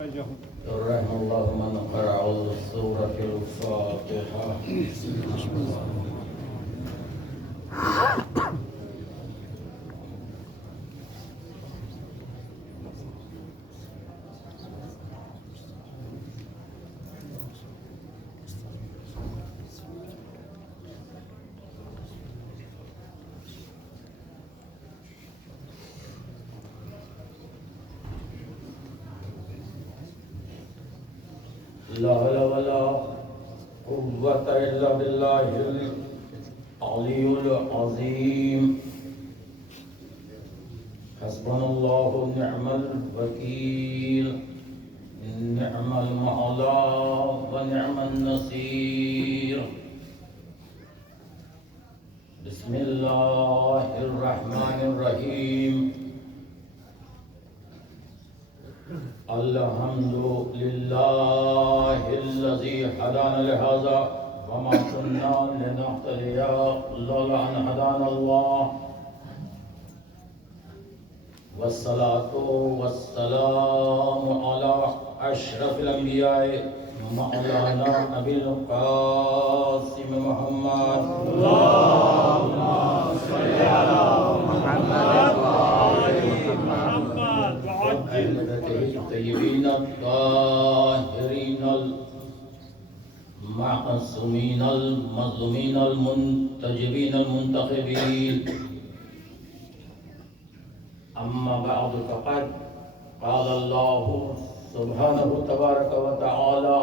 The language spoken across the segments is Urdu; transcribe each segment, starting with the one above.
رحم الله من قرأ سورة الفاتحة. لا حول ولا قوة إلا بالله العلي العظيم. حسبنا الله ونعم الوكيل، نعم المولى ونعم النصير. بسم الله الرحمن الرحيم. الحمد لله الذي هدانا لهذا وما كنا لنهتدي لولا أن هدانا الله، والصلاة والسلام على أشرف الأنبياء مولانا أبي القاسم محمد. اللهم صل على محمد الطيبين الطاهرين المعصومين المظلومين المنتجبين المنتخبين. أما بعد فقد قال الله سبحانه تبارك وتعالى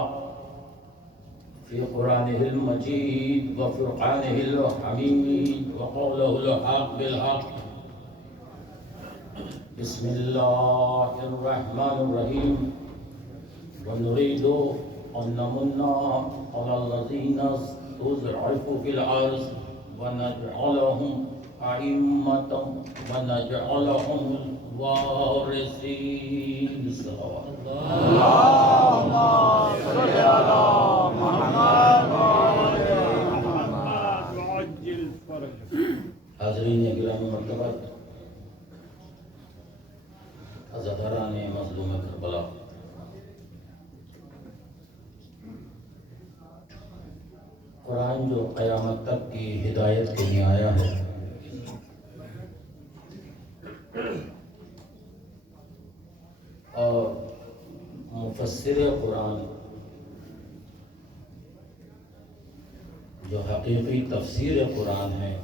في قرآنه المجيد وفرقانه الحميد وقوله الحق بالحق. بسم الله الرحمن الرحيم. ونريد أن نمن على الذين استضعفوا في الأرض ونجعلهم أئمة ونجعلهم الوارثين. اللهم صل على محمد وعلى محمد وعجل فرجه. حاضرین گرامی مرتبہ، عزاداران مظلوم کربلا، قرآن جو قیامت تک کی ہدایت کے لیے آیا ہے، اور مفسر قرآن جو حقیقی تفسیر قرآن ہے،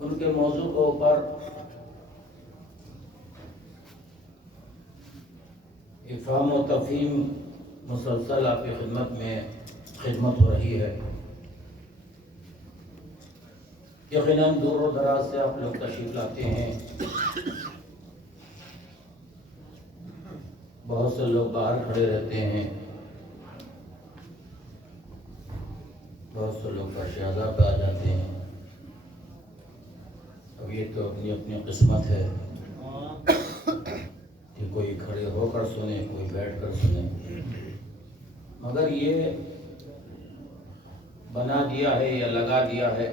ان کے موضوع کے اوپر افہام و تفہیم مسلسل آپ کی خدمت میں خدمت ہو رہی ہے۔ یقیناً دور و دراز سے آپ لوگ تشریف لاتے ہیں، بہت سے لوگ باہر کھڑے رہتے ہیں، بہت سے لوگ فرشادہ پہ آ جاتے ہیں۔ اب یہ تو اپنی اپنی قسمت ہے کہ کوئی کھڑے ہو کر سنے، کوئی بیٹھ کر سنے، مگر یہ بنا دیا ہے یا لگا دیا ہے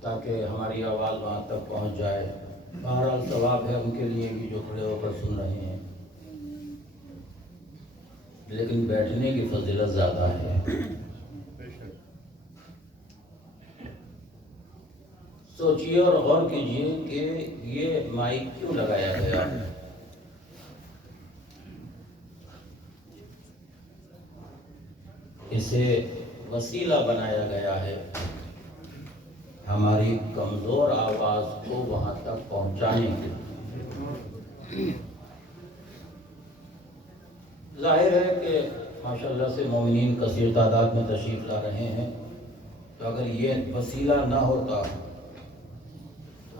تاکہ ہماری آواز وہاں تک پہنچ جائے۔ بہرحال ثواب ہے ان کے لیے بھی جو کھڑے ہو کر سن رہے ہیں، لیکن بیٹھنے کی فضیلت زیادہ ہے۔ سوچئے اور غور کیجئے کہ یہ مائک کیوں لگایا گیا ہے؟ اسے وسیلہ بنایا گیا ہے ہماری کمزور آواز کو وہاں تک پہنچانے کے لیے۔ ظاہر ہے کہ ماشاءاللہ سے مومنین کثیر تعداد میں تشریف لا رہے ہیں، تو اگر یہ وسیلہ نہ ہوتا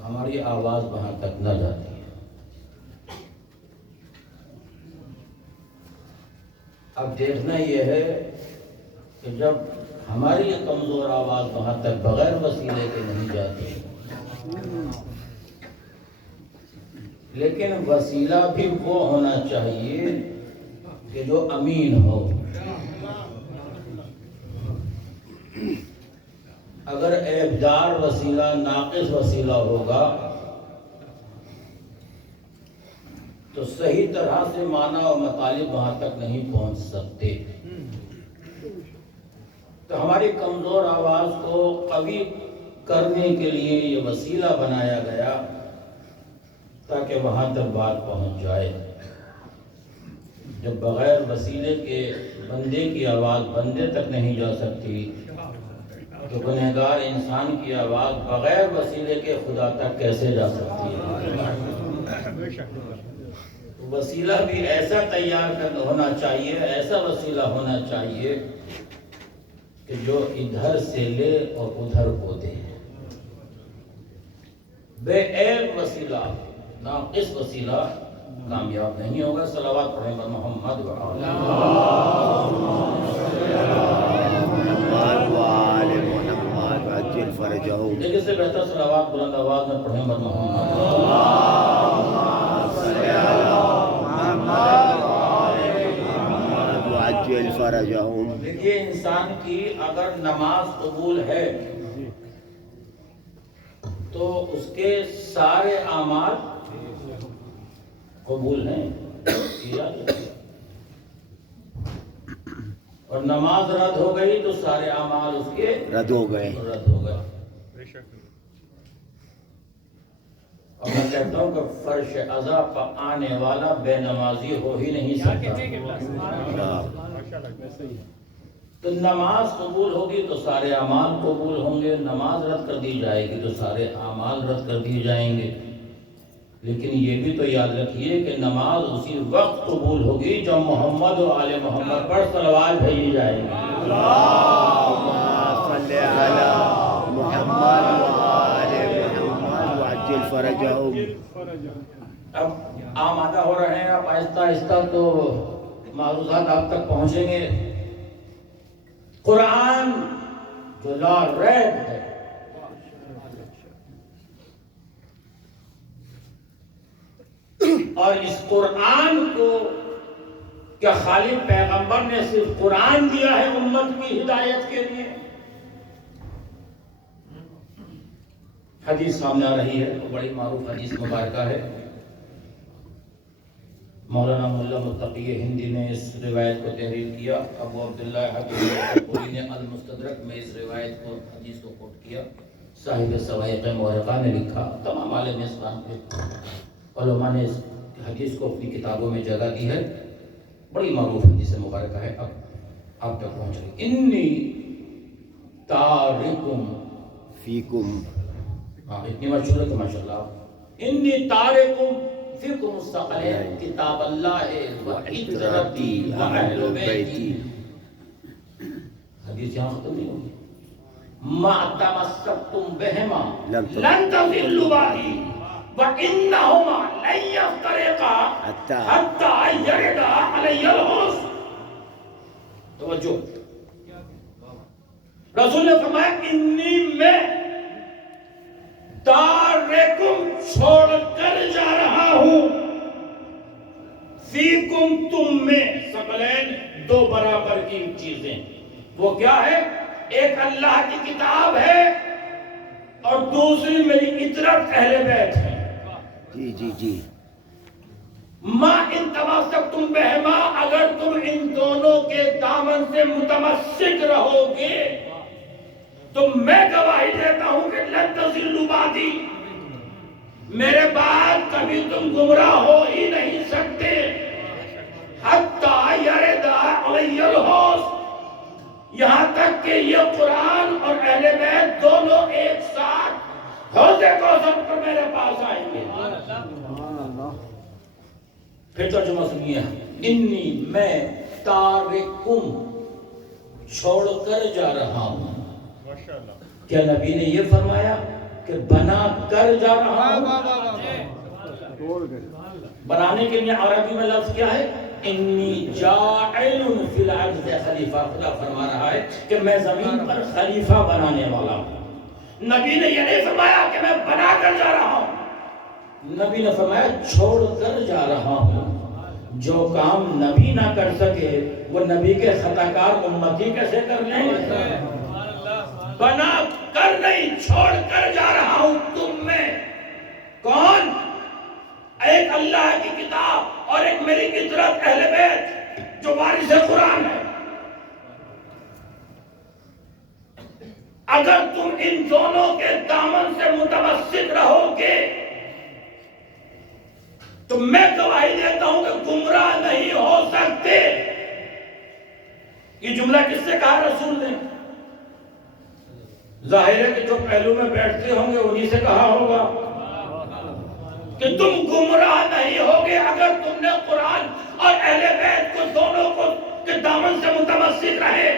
ہماری آواز وہاں تک نہ جاتی ہے۔ اب دیکھنا یہ ہے کہ جب ہماری کمزور آواز وہاں تک بغیر وسیلے کے نہیں جاتی، لیکن وسیلہ بھی وہ ہونا چاہیے کہ جو امین ہو۔ اگر عیب دار وسیلہ، ناقص وسیلہ ہوگا تو صحیح طرح سے معنی اور مطالب وہاں تک نہیں پہنچ سکتے. تو ہماری کمزور آواز کو قوی کرنے کے لیے یہ وسیلہ بنایا گیا تاکہ وہاں تک بات پہنچ جائے. جب بغیر وسیلے کے بندے کی آواز بندے تک نہیں جا سکتی تو گنہگار انسان کی آواز بغیر وسیلے کے خدا تک کیسے جا سکتی ہے؟ وسیلہ بھی ایسا تیار ہونا چاہیے، ایسا وسیلہ ہونا چاہیے کہ جو ادھر سے لے اور ادھر کو دے. بے عیب وسیلہ، ناقص وسیلہ کامیاب نہیں ہوگا. صلوات پڑھیں بر محمد لیکن سے بہتر صلوات بلند آواز میں پڑھیں بر محمد. دیکھیے انسان کی اگر نماز قبول ہے تو اس کے سارے اعمال قبول ہیں. اور نماز رد ہو گئی تو سارے اعمال اس کے رد ہو گئے. اور میں کہتا ہوں کہ فرش عزا پر آنے والا بے نمازی ہو ہی نہیں سکتا. تو نماز قبول ہوگی تو سارے اعمال قبول ہوں گے، نماز رد کر دی جائے گی تو سارے اعمال رد کر دیے جائیں گے. لیکن یہ بھی تو یاد رکھیے کہ نماز اسی وقت قبول ہوگی جب محمد و آل محمد پر صلوات بھیجی جائے گی. اللہم صلی علی محمد و آل محمد وعجل فرجہم. اب آمادہ ہو رہے ہیں آپ آہستہ آہستہ تو معروضات آپ تک پہنچیں گے. قرآن جو لا ریب ہے، اور اس قرآن کو کیا خالی پیغمبر نے صرف قرآن دیا ہے امت کی ہدایت کے لیے؟ حدیث سامنے آ رہی ہے، بڑی معروف حدیث مبارکہ ہے. مولانا ملا متقی ہندی نے اس روایت کو تحریر کیا. ابو عبداللہ حکیم پوری نے المستدرک میں اس روایت کو حدیث کو کوٹ کیا. صاحب سوائق مورقہ نے لکھا. تمام عالم اسلام کے علماء نے اس حدیث کو اپنی کتابوں میں جگہ دی ہے. بڑی معروف حدیث مبارکہ ہے. اب آپ تک پہنچ گئی. انی تارکم فیکم. ہاں اتنی مشہور ہے کہ ماشاءاللہ. انی تارکم فیکم الثقلین کتاب اللہ و عترتی و اہل بیتی. حدیث یہاں ختم نہیں ہوگی. ما تمسکتم بہما لن تضلوا بعدی وَإِنَّهُمَا لَن يَفْتَرِقَا حَتَّى يَرِدَ عَلَيَّ الْغُسْلُ. توجہ، رسول نے فرمایا انی میں تارکم چھوڑ کر جا رہا ہوں، فیکم تم میں، ثقلین دو برابر کی چیزیں. وہ کیا ہے؟ ایک اللہ کی کتاب ہے اور دوسری میری عترت اہل بیت ہے. جی جی جی. ما ان تمسکتم بہما، اگر تم ان دونوں کے دامن سے متمسک رہو گے تو میں گواہی دیتا ہوں کہ لن تضلوا بعدی، میرے بعد کبھی تم گمراہ ہو ہی نہیں سکتے. حتی یرد علی الحوض، یہاں تک کہ یہ قرآن اور اہل بیت دونوں ایک ساتھ حوض کوثر پر میرے پاس آئیں گے. پھر ترجمہ سنیے. انی میں تارکم چھوڑ کر جا رہا ہوں. کیا نبی نے یہ فرمایا کہ بنا کر جا رہا ہوں؟ بنانے کے لیے عربی میں لفظ کیا ہے؟ انی جاعل فی الارض خلیفہ. خدا فرما رہا ہے کہ میں زمین پر خلیفہ بنانے والا ہوں. نبی نے یہ نہیں فرمایا کہ میں بنا کر جا رہا ہوں. نبی نے فرمایا چھوڑ کر جا رہا ہوں. جو کام نبی نہ کر سکے وہ نبی کے خطاکار امتی کیسے کر لیں؟ بنا کر نہیں، چھوڑ کر جا رہا ہوں تم میں. کون؟ ایک اللہ کی کتاب ایک میری اطرت اہل بیت جو وارث قرآن ہے. اگر تم ان دونوں کے دامن سے متمسک رہو گے تو میں گواہی دیتا ہوں کہ گمراہ نہیں ہو سکتے. یہ جملہ کس سے کہا رسول نے؟ ظاہر ہے کہ جو پہلو میں بیٹھتے ہوں گے انہی سے کہا ہوگا کہ تم گمراہ نہیں ہوگے اگر تم نے قرآن اور اہل بیت کو دونوں کو کے دامن سے متمسک رہے.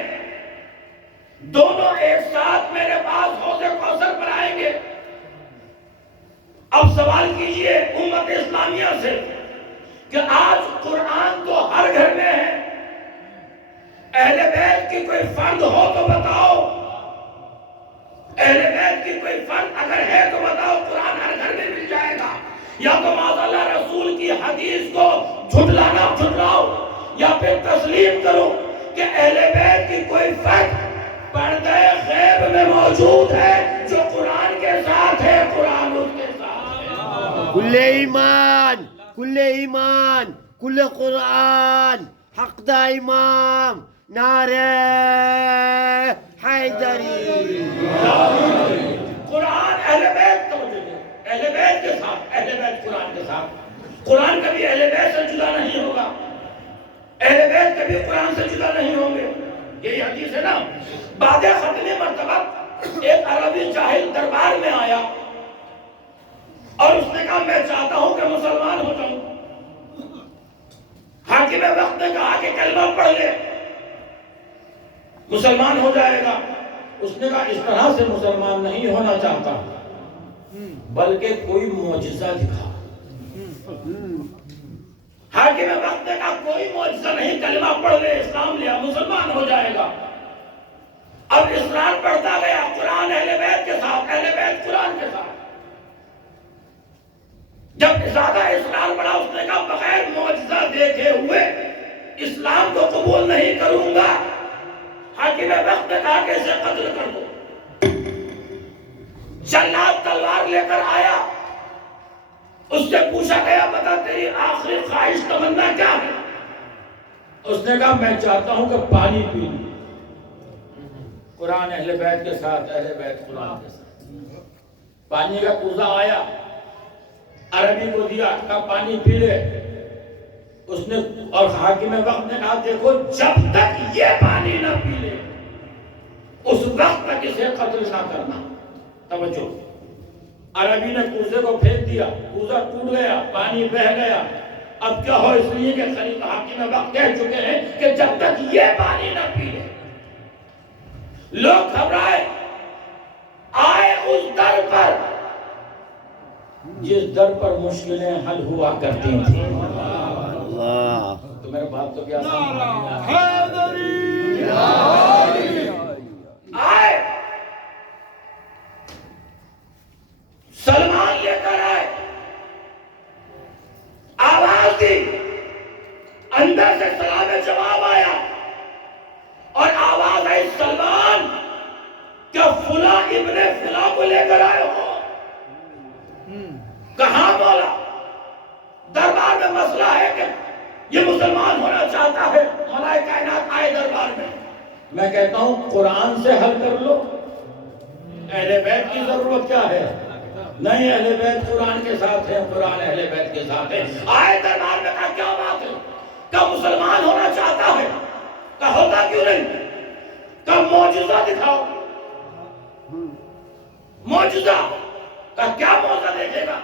دونوں ایک ساتھ میرے پاس حوض کوثر پر آئیں گے. اب سوال کیجئے امت اسلامیہ سے کہ آج قرآن تو ہر گھر میں ہے، اہل بیت کی کوئی فرد ہو تو بتاؤ، اہل بیت کی کوئی فرد اگر ہے تو بتاؤ، قرآن ہر گھر میں مل جائے گا. یا تو معاذ اللہ رسول کی حدیث کو جھٹلاؤ یا پھر تسلیم کرو کہ اہل بیت کی کوئی فرد پردہ غیب میں موجود ہے جو قرآن کے ساتھ ہے، قرآن اس کے ساتھ ہے. کل ایمان، کل ایمان، کل قرآن، حق دا امام، نعرہ حیدری. قرآن اہل بیت توجہ دے، اہل بیت کے ساتھ، اہل بیت قرآن کے ساتھ. قرآن کبھی اہل بیت سے جدا نہیں ہوگا، اہل بیت کبھی قرآن سے جدا نہیں ہوں گے. یہی حدیث ہے نا. بعد ختم مرتبہ ایک عربی جاہل دربار میں آیا اور اس نے کہا میں چاہتا ہوں کہ مسلمان ہو جاؤں. حاکم وقت نے کہا کہ کلمہ پڑھ لے مسلمان ہو جائے گا. اس نے کہا اس طرح سے مسلمان نہیں ہونا چاہتا بلکہ کوئی معجزہ دکھا. حاکم وقت نے کہا کوئی معجزہ نہیں، کلمہ پڑھ لے، اسلام لیا، مسلمان ہو جائے گا. اب اسرار پڑھتا گیا، قرآن اہل بیت کے ساتھ، اہل بیت قرآن کے ساتھ. جب زیادہ اسرار پڑھا اس نے کہا بغیر معجزہ دیکھے ہوئے اسلام کو قبول نہیں کروں گا. حاکم وقت نے کہا کہ اسے قتل کر دو. جلاد تلوار لے کر آیا، اس سے پوچھا گیا بتا تیری آخری خواہش تمنا کیا ہے؟ اس نے کہا میں چاہتا ہوں کہ پانی پی لوں. قرآن اہل بیت کے ساتھ، اہل بیت قرآن کے ساتھ. پانی کا کوزہ آیا، عربی کو دیا، کہا پانی پی لے. اس نے اور حاکم وقت نے کہا دیکھو جب تک یہ پانی نہ پی لے اس وقت تک اسے قتل نہ کرنا. توجہ، عربی نے کوزے کو پھینک دیا، کوزہ ٹوٹ گیا، پانی بہہ گیا. اب کیا ہو؟ اس لیے کہ خلیفہ حاکم وقت کہہ چکے ہیں کہ جب تک یہ پانی نہ پی لے. لوگ گھبرائے، آئے اس در پر جس در پر مشکلیں حل ہوا کرتی تھیں. اللہ، تو میرے بات تو کیا سمجھ آئے سلمان لے کر آئے، آواز دی، اندر سے سلام جواب آیا اور آواز آئی سلمان کیا فلاں ابن فلاں کو لے کر آئے ہو؟ کہاں مولا؟ دربار میں مسئلہ ہے کہ یہ مسلمان ہونا چاہتا ہے. مولائے کائنات آئے دربار میں. میں کہتا ہوں قرآن سے حل کر لو، اہل بیت کی ضرورت کیا ہے؟ نہیں، اہل بیت قرآن کے ساتھ ہے، قرآن اہل بیت کے ساتھ ہے. آئے دربار میں کہا کیا بات ہے؟ کہا مسلمان ہونا چاہتا ہے. کہا ہوتا کیوں نہیں؟ کہا معجزہ دکھاؤ. معجزہ. کہا کیا معجزہ دیکھے گا؟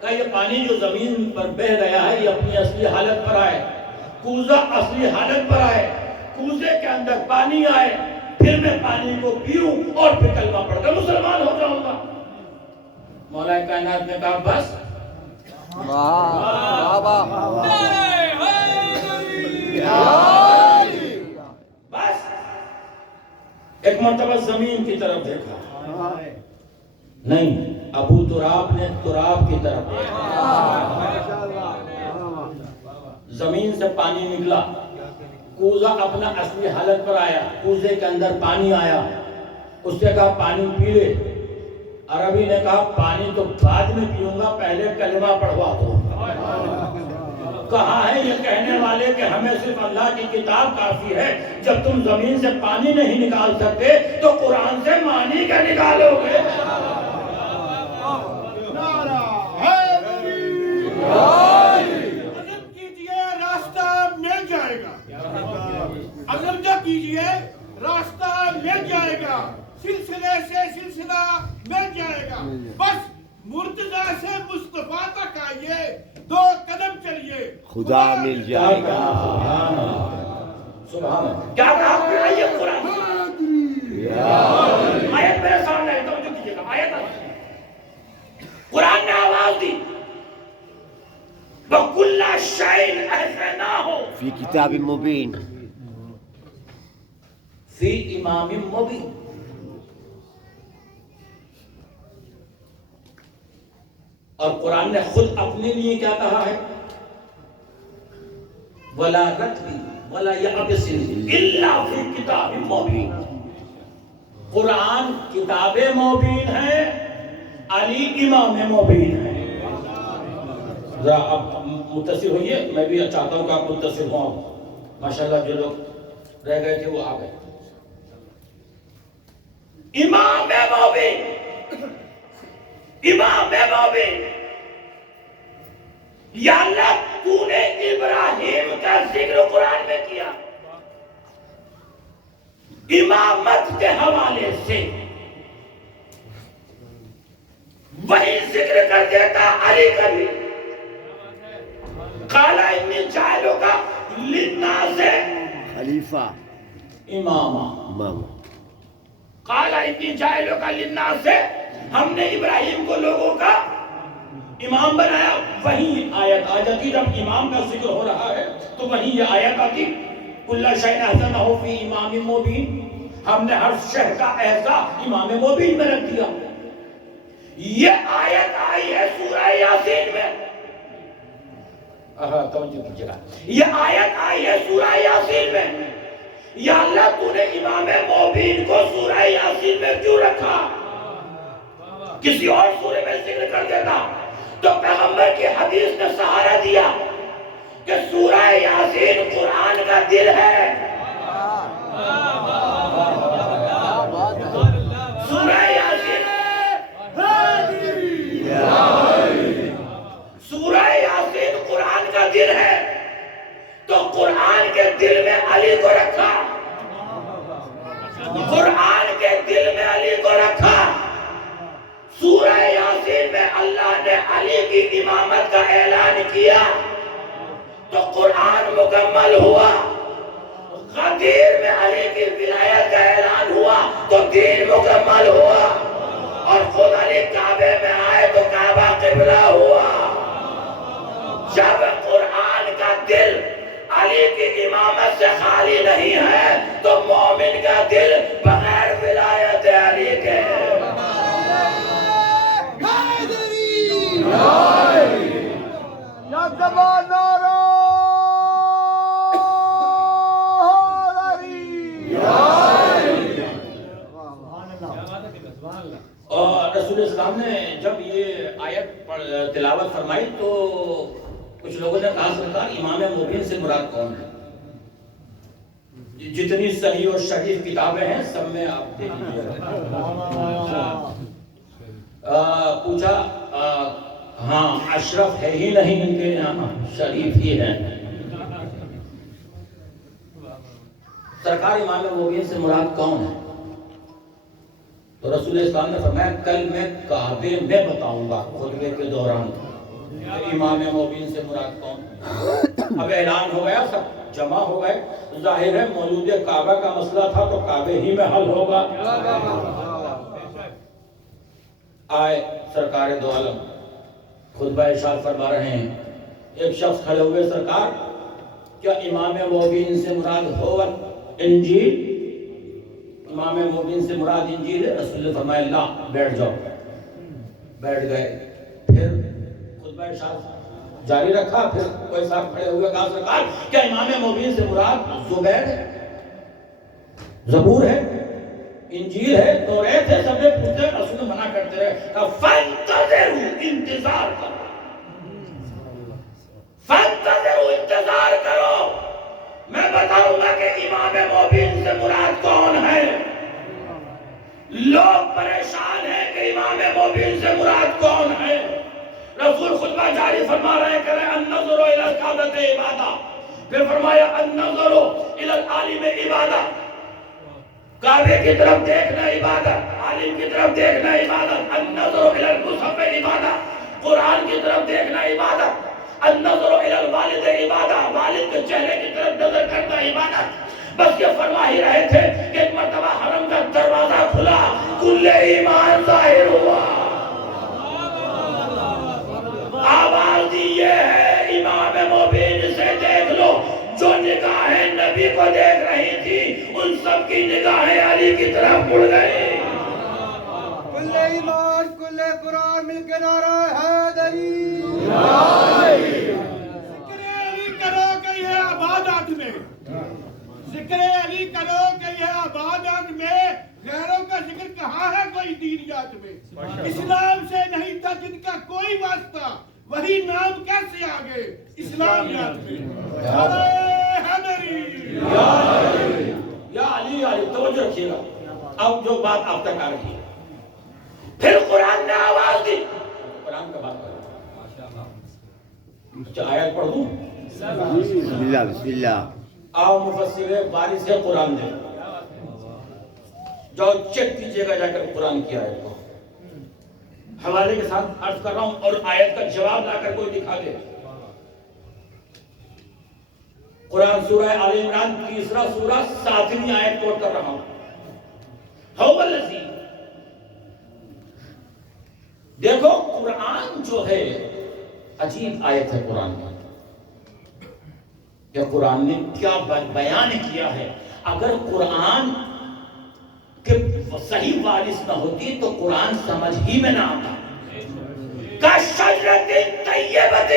کہا یہ پانی جو زمین پر بہ گیا ہے یہ اپنی اصلی حالت پر آئے، کوزہ اصلی حالت پر آئے، کوزے کے اندر پانی آئے، پھر میں پانی کو پیوں اور پھر کلمہ پڑھ کر مسلمان ہو جاؤں گا. مولا کائنات نے کہا بس. بس. ایک مرتبہ زمین کی طرف دیکھا، نہیں، ابو تراب نے تراب کی طرف دیکھا. زمین سے پانی نکلا، کوزہ اپنا اصلی حالت پر آیا، کوزے کے اندر پانی آیا. اس نے کہا پانی پی لے. عربی نے کہا پانی تو بعد میں پیوں گا، پہلے کلمہ پڑھوا دو. کہا ہے یہ کہنے والے کہ ہمیں صرف اللہ کی کتاب کافی ہے، جب تم زمین سے پانی نہیں نکال سکتے تو قرآن سے معنی کیا نکالو گے؟ عزم کیجئے راستہ مل جائے گا، عزم جو کیجئے راستہ مل جائے گا، سلسلے سے سلسلہ مل جائے گا، بس مرتضیٰ سے مصطفیٰ تک آئیے، 2 قدم چلیے، خدا مل جائے گا۔ سبحان اللہ، کیا کہا آپ نے؟ آئیے قرآن آیت میرے سامنے ہے، توجہ کیجئے گا، آیت قرآن نے آواز دی وَكُلَّ شَيْءٍ أَحْصَيْنَاهُ فی کتاب مبین، فی امام مبین۔ اور قرآن نے خود اپنے لیے کیا کہا ہے؟ وَلَا رَتْبٍ وَلَا يَعْبِسٍ إِلَّا فِي كِتَابٍ مُبِينٍ۔ قرآن کتاب مبین ہے، علی امام مبین ہے۔ ذرا آپ متصل ہوئیے، میں بھی چاہتا ہوں کہ آپ متصل ہوں۔ ماشاءاللہ جو لوگ رہ گئے تھے وہ آ گئے۔ امام مبین، امام مبین، یا اللہ تو نے ابراہیم کا ذکر قرآن میں کیا، امامت کے حوالے سے وہی ذکر کر دیتا علی کا بھی، قال انی جاعلک للناس خلیفہ، اماما، قال انی جاعلک للناس، ہم نے ابراہیم کو لوگوں کا امام بنایا۔ وہی آیت آ جاتی، جب امام کا ذکر ہو رہا ہے تو وہی یہ آیت آتی کُلَّ شَيْءٍ أَحْصَيْنَاهُ فِي امام مبین، ہم نے ہر شے کا احصا امام مبین میں رکھ دیا۔ یہ آیت آئی ہے سورہ یاسین میں، توجہ کیجیے گا، یہ آیت آئی ہے سورہ یاسین میں۔ یا اللہ تو نے امام مبین کو سورہ یاسین میں کیوں رکھا؟ کسی اور سورے میں ذکر کر دیتا تو پیغمبر کی حدیث نے سہارا دیا کہ سورہ یاسین قرآن کا دل ہے۔ سورہ یاسین، سورہ یاسین قرآن کا دل ہے، تو قرآن کے دل میں علی کو رکھا، قرآن کے دل میں علی کو رکھا۔ سورہ یاسین میں اللہ نے علی کی امامت کا اعلان کیا تو قرآن مکمل ہوا، غدیر میں علی کی ولایت کا اعلان ہوا تو دین مکمل ہوا، اور خود علی کعبے میں آئے تو کعبہ قبلہ ہوا۔ جب قرآن کا دل علی کی امامت سے خالی نہیں ہے تو مومن کا دل بغیر ولایت علی کے اور رسول اسلام نے جب یہ آیت تلاوت فرمائی تو کچھ لوگوں نے کہا سرکار امام مبین سے مراد کون ہے؟ جتنی صحیح اور شریف کتابیں ہیں سب میں آپ دیکھ لیجیے۔ پوچھا ہاں اشرف ہے ہی نہیں ان کے یہاں، شریف ہی ہے۔ سرکار امام مبین سے مراد کون ہے؟ تو رسول اسلام نے فرمایا کل میں کعبے میں بتاؤں گا خطبے کے دوران امام مبین سے مراد کون۔ اب اعلان ہو گیا، سب جمع ہو گئے، ظاہر ہے موجود کعبہ کا مسئلہ تھا تو کعبے ہی میں حل ہوگا۔ آئے سرکار دو عالم خطبہ ارشاد فرما رہے ہیں، ایک شخص کھڑے ہوئے، سرکار کیا امام مبین سے مراد ہوگا انجیل؟ امام مبین سے مراد انجیل ہے؟ رسول نے فرمایا لا، بیٹھ جاؤ۔ بیٹھ گئے، پھر خطبہ ارشاد جاری رکھا۔ پھر کوئی صاحب کھڑے ہوئے، کہا سرکار کیا امام مبین سے مراد زبیر ہے، زبور ہے، انجیل ہے، توریت ہے؟ سب نے پوچھتے، رسول نے منع کرتے رہے، کہا فانتظروا، انتظار کرو، فانتظروا کہ امام مبین سے مراد کون ہے؟ لوگ پریشان ہیں کہ امام مبین سے مراد کون ہے؟ رسول خطبہ جاری فرما رہے کہ النظر الی الکعبۃ عبادہ، پھر فرمایا النظر الی العالم عبادہ، کعبے کی طرف دیکھنا عبادت، عالم کی طرف دیکھنا عبادت، النظر الی المصحف عبادت، قرآن کی طرف دیکھنا عبادت، النظر الی الوالد عبادت، والد کے چہرے کی طرف نظر کرنا عبادت۔ بس یہ فرما ہی رہے تھے کہ ایک مرتبہ حرم کا دروازہ کھلا، کل ایمان ظاہر ہوا، آواز دی یہ ہے امام مبین سے دیکھ لو۔ جو نگاہیں نبی کو دیکھ رہی تھی ان سب کی نگاہیں علی کی طرف مڑ گئی۔ کل ایمان کل قرآن مل کے نعرہ حیدری، ذکر علی کرو کہ یہ عبادت میں، ذکر علی کرو کہ یہ عبادت میں، غیروں کا ذکر کہاں ہے کوئی دینیات میں؟ اسلام سے نہیں تھا جن کا کوئی واسطہ، وہی نام کیسے آگے اسلامیات میں؟ یا علی توجہ رکھیے گا، اب جو بات آپ تک آ رہی ہے، پھر قرآن نے آواز دی، قرآن کا بات کریں، آیت پڑھ دوں؟ بسم اللہ بسم اللہ۔ آؤ مفسر وارث قرآن دے، جو چیک کیجئے گا جا کر قرآن کی آیت کو، حوالے کے ساتھ عرض کر رہا ہوں اور آیت کا جواب لا کر کوئی دکھا دے۔ قرآن سورہ آل عمران تیسرا سورہ 7ویں آیت کوٹ کر رہا ہوں۔ هو الذی، دیکھو قرآن جو ہے عجیب آیت ہے قرآن کا، کہ قرآن نے کیا بیان کیا ہے۔ اگر قرآن کہ صحیح وارث نہ ہوتی تو قرآن سمجھ ہی میں نہ آتا۔ کَشَجْرَةٍ طَیِّبَةٍ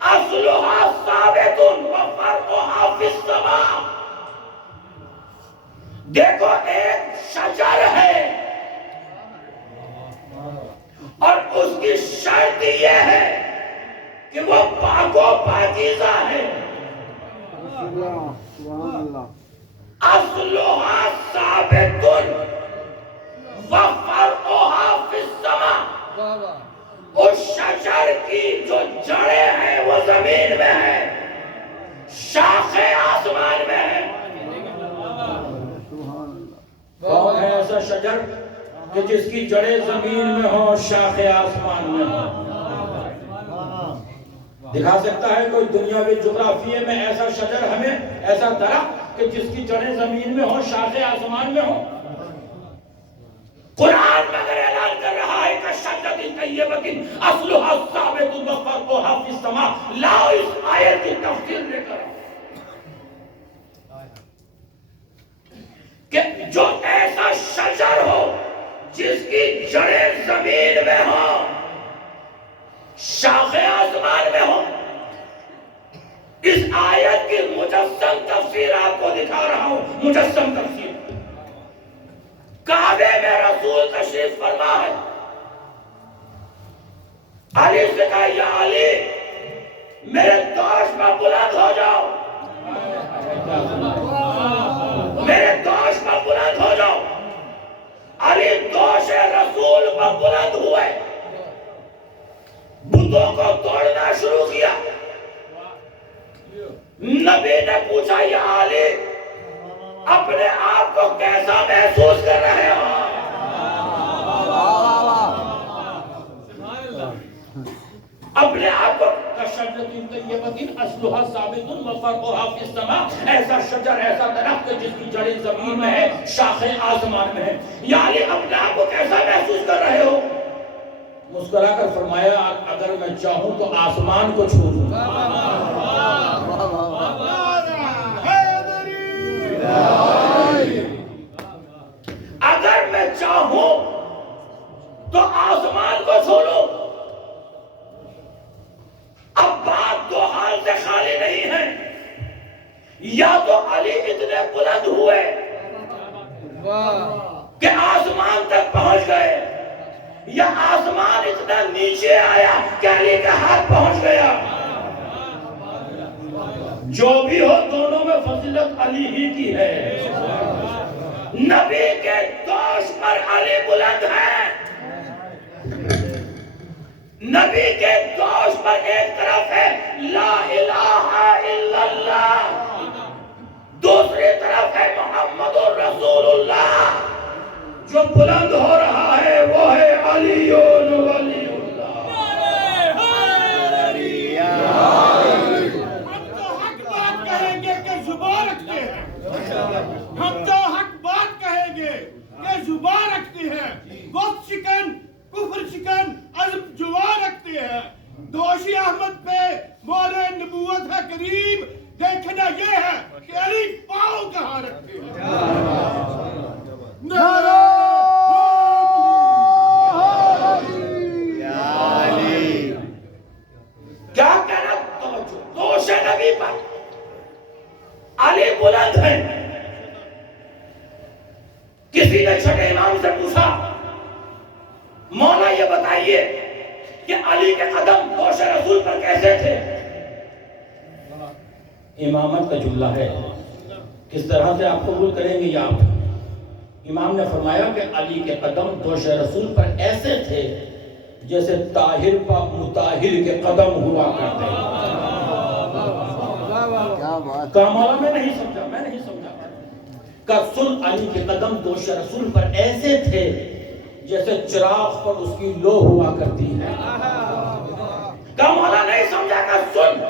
اصلها ثابت وفرعها فی السماء، دیکھو ایک شجر ہے اور اس کی شرط یہ ہے کہ وہ پاک و پاکیزہ ہے۔ اصلها ثابت وفرعها فی السماء، اس شجر کی جو جڑیں ہیں وہ زمین میں ہیں، شاخیں آسمان میں ہیں۔ کون ہے ایسا شجر کہ جس کی جڑیں زمین میں ہوں، شاخیں آسمان میں ہوں؟ دکھا سکتا ہے کوئی دنیاوی جغرافیے میں ایسا شجر ہمیں، ایسا درخت کہ جس کی جڑیں زمین میں ہوں، شاخیں آسمان میں ہوں؟ قرآن میں اگر اعلان کر رہا ہے کہ شجرۃ طیبۃ اصلها ثابت وفرعها فی السماء، لاؤ اس آیت کی تفسیر لے کر کہ جو ایسا شجر ہو جس کی جڑیں زمین میں ہوں، شاخیں آسمان میں ہوں، اس آیت کی مجسم تفسیر آپ کو دکھا رہا ہوں۔ مجسم تفسیر، کعبے میں رسول تشریف فرما ہے، علی سے کہا یا علی میرے دوش پر بلند ہو جاؤ، میرے دوش پر بلند ہو جاؤ۔ علی دوش رسول پر بلند ہوئے، بتوں کو توڑنا شروع کیا۔ نبی نے پوچھا یا علی اپنے آپ کو کیسا محسوس کر رہے ہو؟ اپنے آپ کو کشجرۃ طیبۃ اصلها ثابت وفرعها فی السماء، ایسا شجر، ایسا درخت جس کی جڑیں زمین میں ہے، شاخیں آسمان میں ہے، یعنی اپنے آپ کو کیسا محسوس کر رہے ہو؟ مسکرا کر فرمایا اگر میں چاہوں تو آسمان کو چھو لوں۔ اگر میں چاہوں تو آسمان کو چھو لوں۔ اب بات دو حال سے خالی نہیں ہے، یا تو علی اتنے بلند ہوئے کہ آسمان تک پہنچ گئے، یا آسمان اتنا نیچے آیا کہ علی کا ہاتھ پہنچ گیا۔ جو بھی ہو دونوں میں فضیلت علی ہی کی ہے. نبی کے دوش پر علی بلند ہے. نبی کے دوش پر ایک طرف ہے لا الہ الا اللہ, دوسری طرف ہے محمد رسول اللہ. جو بلند ہو رہا ہے وہ ہے علی ولی اللہ. ہم تو حق بات کہیں گے کہ زبان رکھتے ہیں. ہم تو حق بات کہیں گے کہ زبان رکھتے ہیں. وقت شکن, کفر شکن, عزم جوان رکھتے ہیں. دوشی احمد پہ مولے نبوت ہے قریب. دیکھنا یہ ہے کہ علی پاؤں کہاں رکھتے ہیں. کیا کہنا دوش نبی پر علی بلند ہے. کسی نے چھٹے امام سے پوچھا مولا یہ بتائیے کہ علی کے قدم دوش رسول پر کیسے تھے. امامت کا جملہ ہے, کس طرح سے آپ قبول کریں گے یا آپ. امام نے فرمایا کہ علی کے قدم دوش رسول پر ایسے تھے جیسے طاہر پا مطاہر کے قدم ہوا کرتے. کہا مولا میں نہیں سمجھا. کہا سن, علی کے قدم دوش رسول پر ایسے تھے جیسے چراغ پر اس کی لو ہوا کرتی ہے. کہا مولا نہیں سمجھا. کہا سن,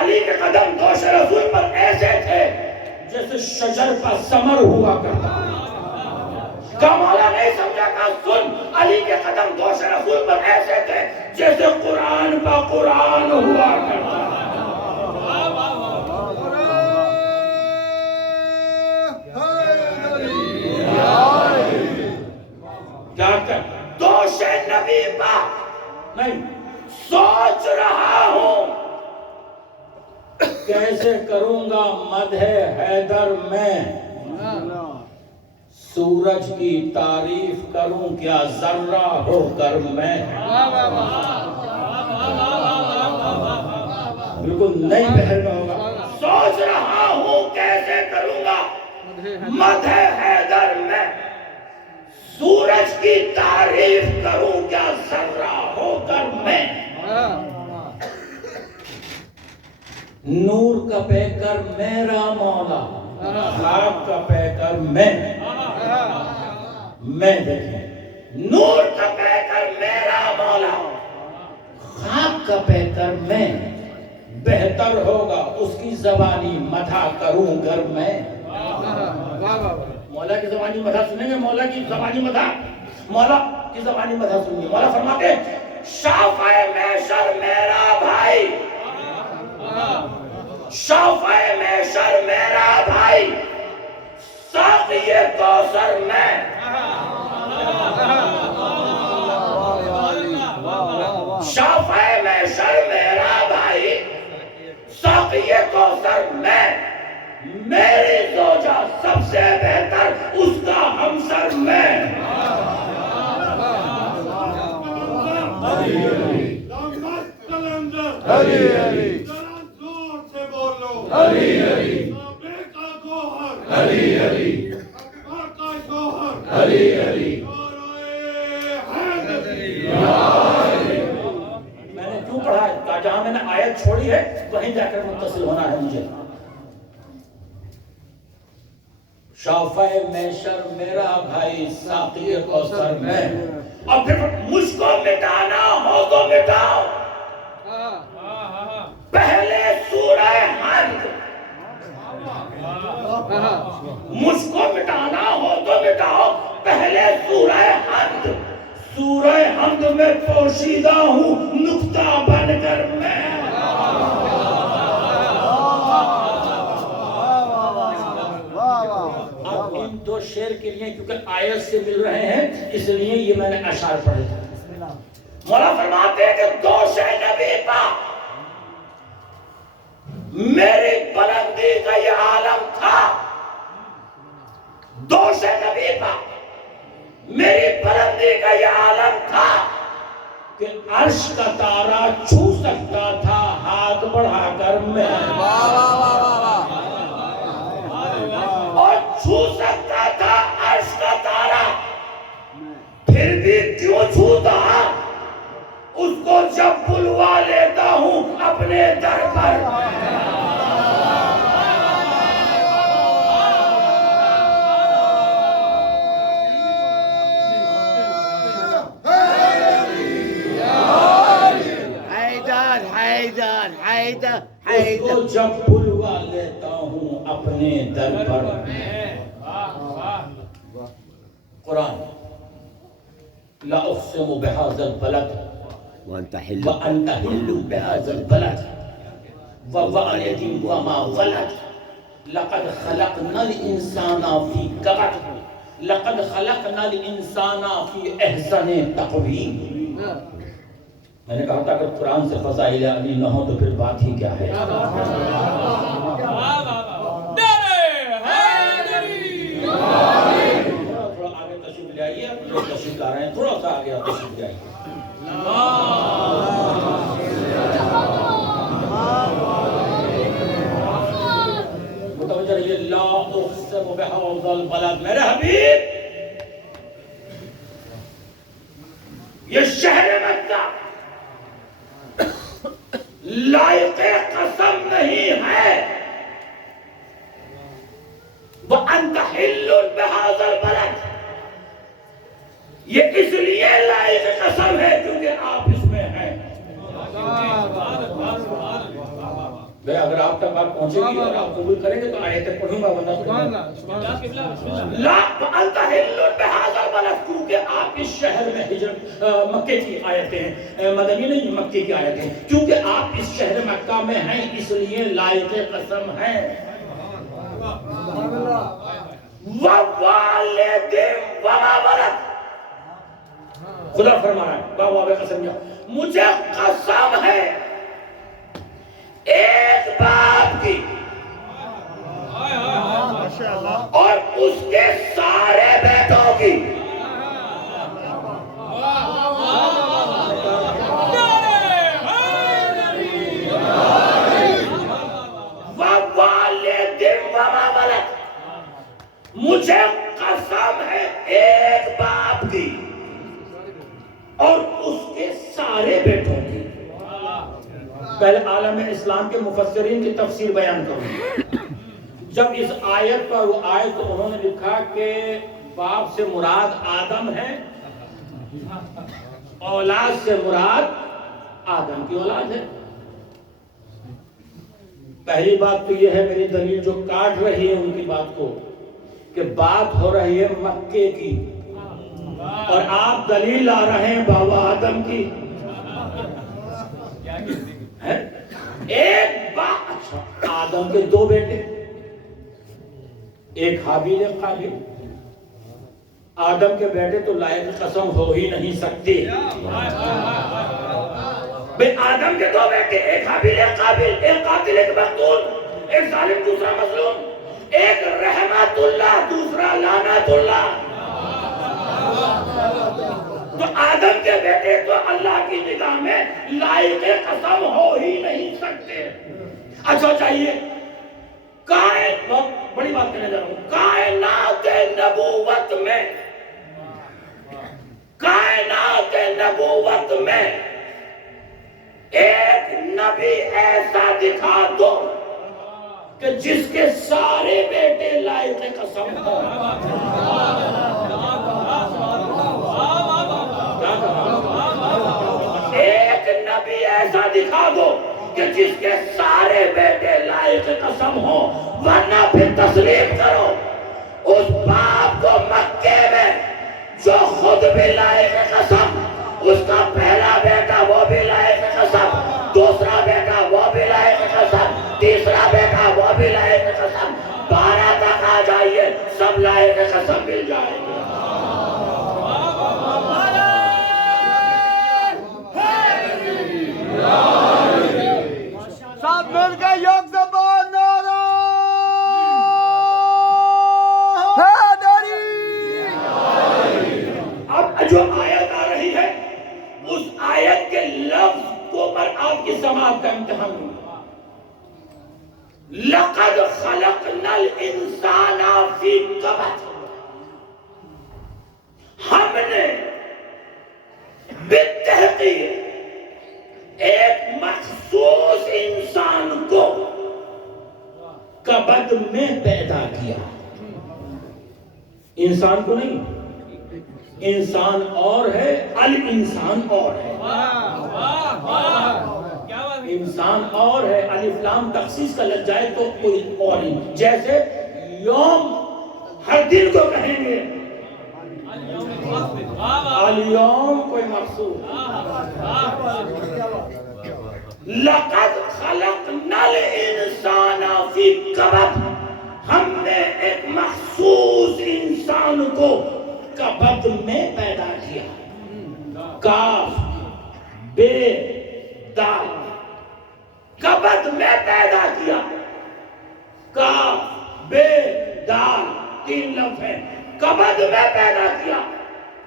علی کے قدم دوش رسول پر ایسے تھے جیسے شجر کا ثمر ہوا کرتا. کہا مولا نہیں سمجھا. کہا سن, علی کے قدم دوش رسول پر ایسے تھے جیسے قرآن کا قرآن ہوا کرتا. کیا کر دوش نبی پر نہیں سوچ رہا ہوں کیسے کروں گا مدح حیدر میں. سورج کی تعریف کروں کیا ذرہ ہو کر میں. بالکل نئی بہر میں ہوگا. سوچ رہا ہوں کیسے کروں گا مدح حیدر میں. سورج کی تعریف کروں کیا ذرہ ہو کر میں. نور کا پیکر میرا مولا, خاک کا پیکر میں. دیکھیں, نور کا پیکر میرا مولا, خاک کا پیکر میں. بہتر ہوگا اس کی زبانی مدح کروں گر میں. مولا کی زبانی مدح سنیں گے. مولا کی زبانی مدح سنیں گے. مولا فرماتے شافع محشر میرا بھائی, شافع محشر میرا بھائی, ساقی کوثر میں. شافع محشر میرا بھائی, ساقی کوثر میں. میری زوجہ سب سے بہتر اس کا ہمسر میں. میں نے کیوں پڑھا ہے, جہاں میں نے آیت چھوڑی ہے وہیں جا کر متصل ہونا ہے مجھے. شافع محشر میرا بھائی, ساقی کوثر میں. اور پھر مجھ کو مٹانا ہو تو مٹاؤ. پہلے سورہ حمد, مجھ کو مٹانا ہو تو مٹاؤ. پہلے سورہ حمد. سورہ حمد میں پوشیدہ ہوں نقطہ بن کر میں. اب ان دو شعر کے لیے کیونکہ آیت سے مل رہے ہیں اس لیے یہ میں نے اشعار پڑھے تھے. مولا فرماتے ہیں کہ دوش نبی پا میری بلندی کا یہ عالم تھا. دوش نبی پا میری بلندی کا یہ عالم تھا کہ عرش کا تارا چھو سکتا تھا ہاتھ بڑھا کر میں. کو جب بلوا لیتا ہوں اپنے در پر، اس کو جب بلوا لیتا ہوں اپنے در پر۔ قرآن لا اقسم بهذا البلد وانت حل وانت حل بهذا البلد ووالد وما ولد لقد خلقنا الانسان في كبد لقد خلقنا الانسان في احسن تقویم۔ میں نے کہا تھا اگر قرآن سے فضائل علی نہ ہو تو پھر بات ہی کیا ہے۔ تھوڑا آگے تشریف لے آئیے، لوگ تشریف لا رہے ہیں، تھوڑا سا آگے تشریف لے آئیے۔ متوجہ رہیے، لا اقسم بہذا البلد، میرے حبیب یہ شہر مکہ لائق قسم نہیں ہے۔ وَأَنْتَ حِلٌّ بِهَذَا الْبَلَدِ، یہ اس لیے لائق قسم ہے کیونکہ آپ اس میں ہیں۔ میں اگر آپ تک بات پہنچے گی اور آپ قبول کریں گے تو آیتیں پڑھوں گا، ورنہ لا وَأَنْتَ حِلٌّ بِهَذَا الْبَلَدِ، کیونکہ آپ اس شہر میں ہجرت، مکے کی آیتیں ہیں، مدنی نہیں، مکے کی آیتیں ہیں، کیونکہ آپ اس شہر مکہ میں ہیں اس لیے لائق قسم ہیں۔ وَوَالِدٍ وَمَا وَلَدَ، خدا فرما رہا ہے بابا قسم کیا، مجھے قسم ہے ایک باپ کی اور اس کے سارے بیٹوں کی۔ وَوَالِدٍ وَمَا وَلَدَ، مجھے قسم ہے ایک باپ کی اور اس کے سارے بیٹوں کی۔ پہلے عالم اسلام کے مفسرین کی تفسیر بیان کروں۔ جب اس آیت پر وہ آئے تو انہوں نے لکھا کہ باپ سے مراد آدم ہے، اولاد سے مراد آدم کی اولاد ہے۔ پہلی بات تو یہ ہے، میری دلیل جو کاٹ رہی ہے ان کی بات کو، کہ بات ہو رہی ہے مکے کی اور آپ دلیل لا رہے ہیں بابا آدم کی۔ ایک باپ، اچھا آدم کے دو بیٹے، ایک حابیل ایک قابیل، آدم کے بیٹے تو لائق قسم ہو ہی نہیں سکتے۔ بھئی آدم کے دو بیٹے، ایک حابیل ایک قابیل، ایک قاتل ایک مقتول، ایک ظالم دوسرا مظلوم، ایک رحمت اللہ دوسرا لعنت اللہ، تو آدم کے بیٹے تو اللہ کی نگاہ میں لائق قسم ہو ہی نہیں سکتے۔ اچھا چاہیے بڑی بات کہنے جا رہا ہوں، کائنات نبوت میں ایک نبی ایسا دکھا دو کہ جس کے سارے بیٹے لائق قسم ہو۔ ایک نبی ایسا دکھا دو کہ جس کے سارے بیٹے لائق قسم ہو، ورنہ پھر تسلیم کرو اس باپ کو مکے میں جو خود بھی لائق قسم، اس کا پہلا بیٹا وہ بھی لائق قسم، دوسرا بیٹا وہ بھی لائق قسم، تیسرا بیٹا وہ بھی لائق قسم، 12 تک آ جائیے سب لائق قسم مل جائیں گے۔ سب مل کے یک زبان نعرہ حیدری۔ اب جو آیت آ رہی ہے اس آیت کے لفظ کو پر آپ کی سماعت کا امتحان ہوگا۔ لقد خلقنا الانسان فی کبد، ہم نے بالتحقیق ایک مخصوص انسان کو کبد میں پیدا کیا. انسان کو نہیں، انسان اور ہے، الانسان اور ہے. انسان اور ہے، الف لام تخصیص کا لگ جائے تو کوئی اور نہیں. جیسے یوم ہر دن کو کہیں گے، اليوم کوئی مخصوص. لقد خلقنا الانسان فی کبد، ہم نے ایک مخصوص انسان کو کبد میں پیدا کیا. کاف بے دال، کبد میں پیدا کیا. کاف بے دال تین لفظ ہیں. کبد میں پیدا کیا،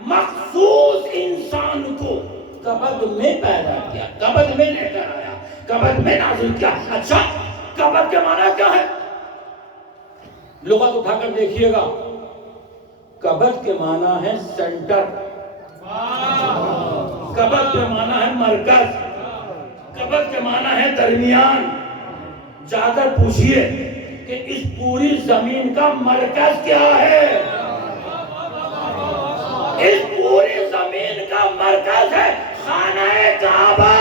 مخصوص انسان کو کبد میں پیدا کیا، کبد میں لے کر آیا، کبد میں نازل کیا. اچھا کبد کے معنی کیا ہے؟ لغت اٹھا کر دیکھیے گا. کبد کے معنی ہے سینٹر، کبد کے معنی ہے مرکز، کبد کے معنی ہے درمیان. جا کر پوچھئے کہ اس پوری زمین کا مرکز کیا ہے؟ اس پوری زمین کا مرکز ہے خانہ کعبہ.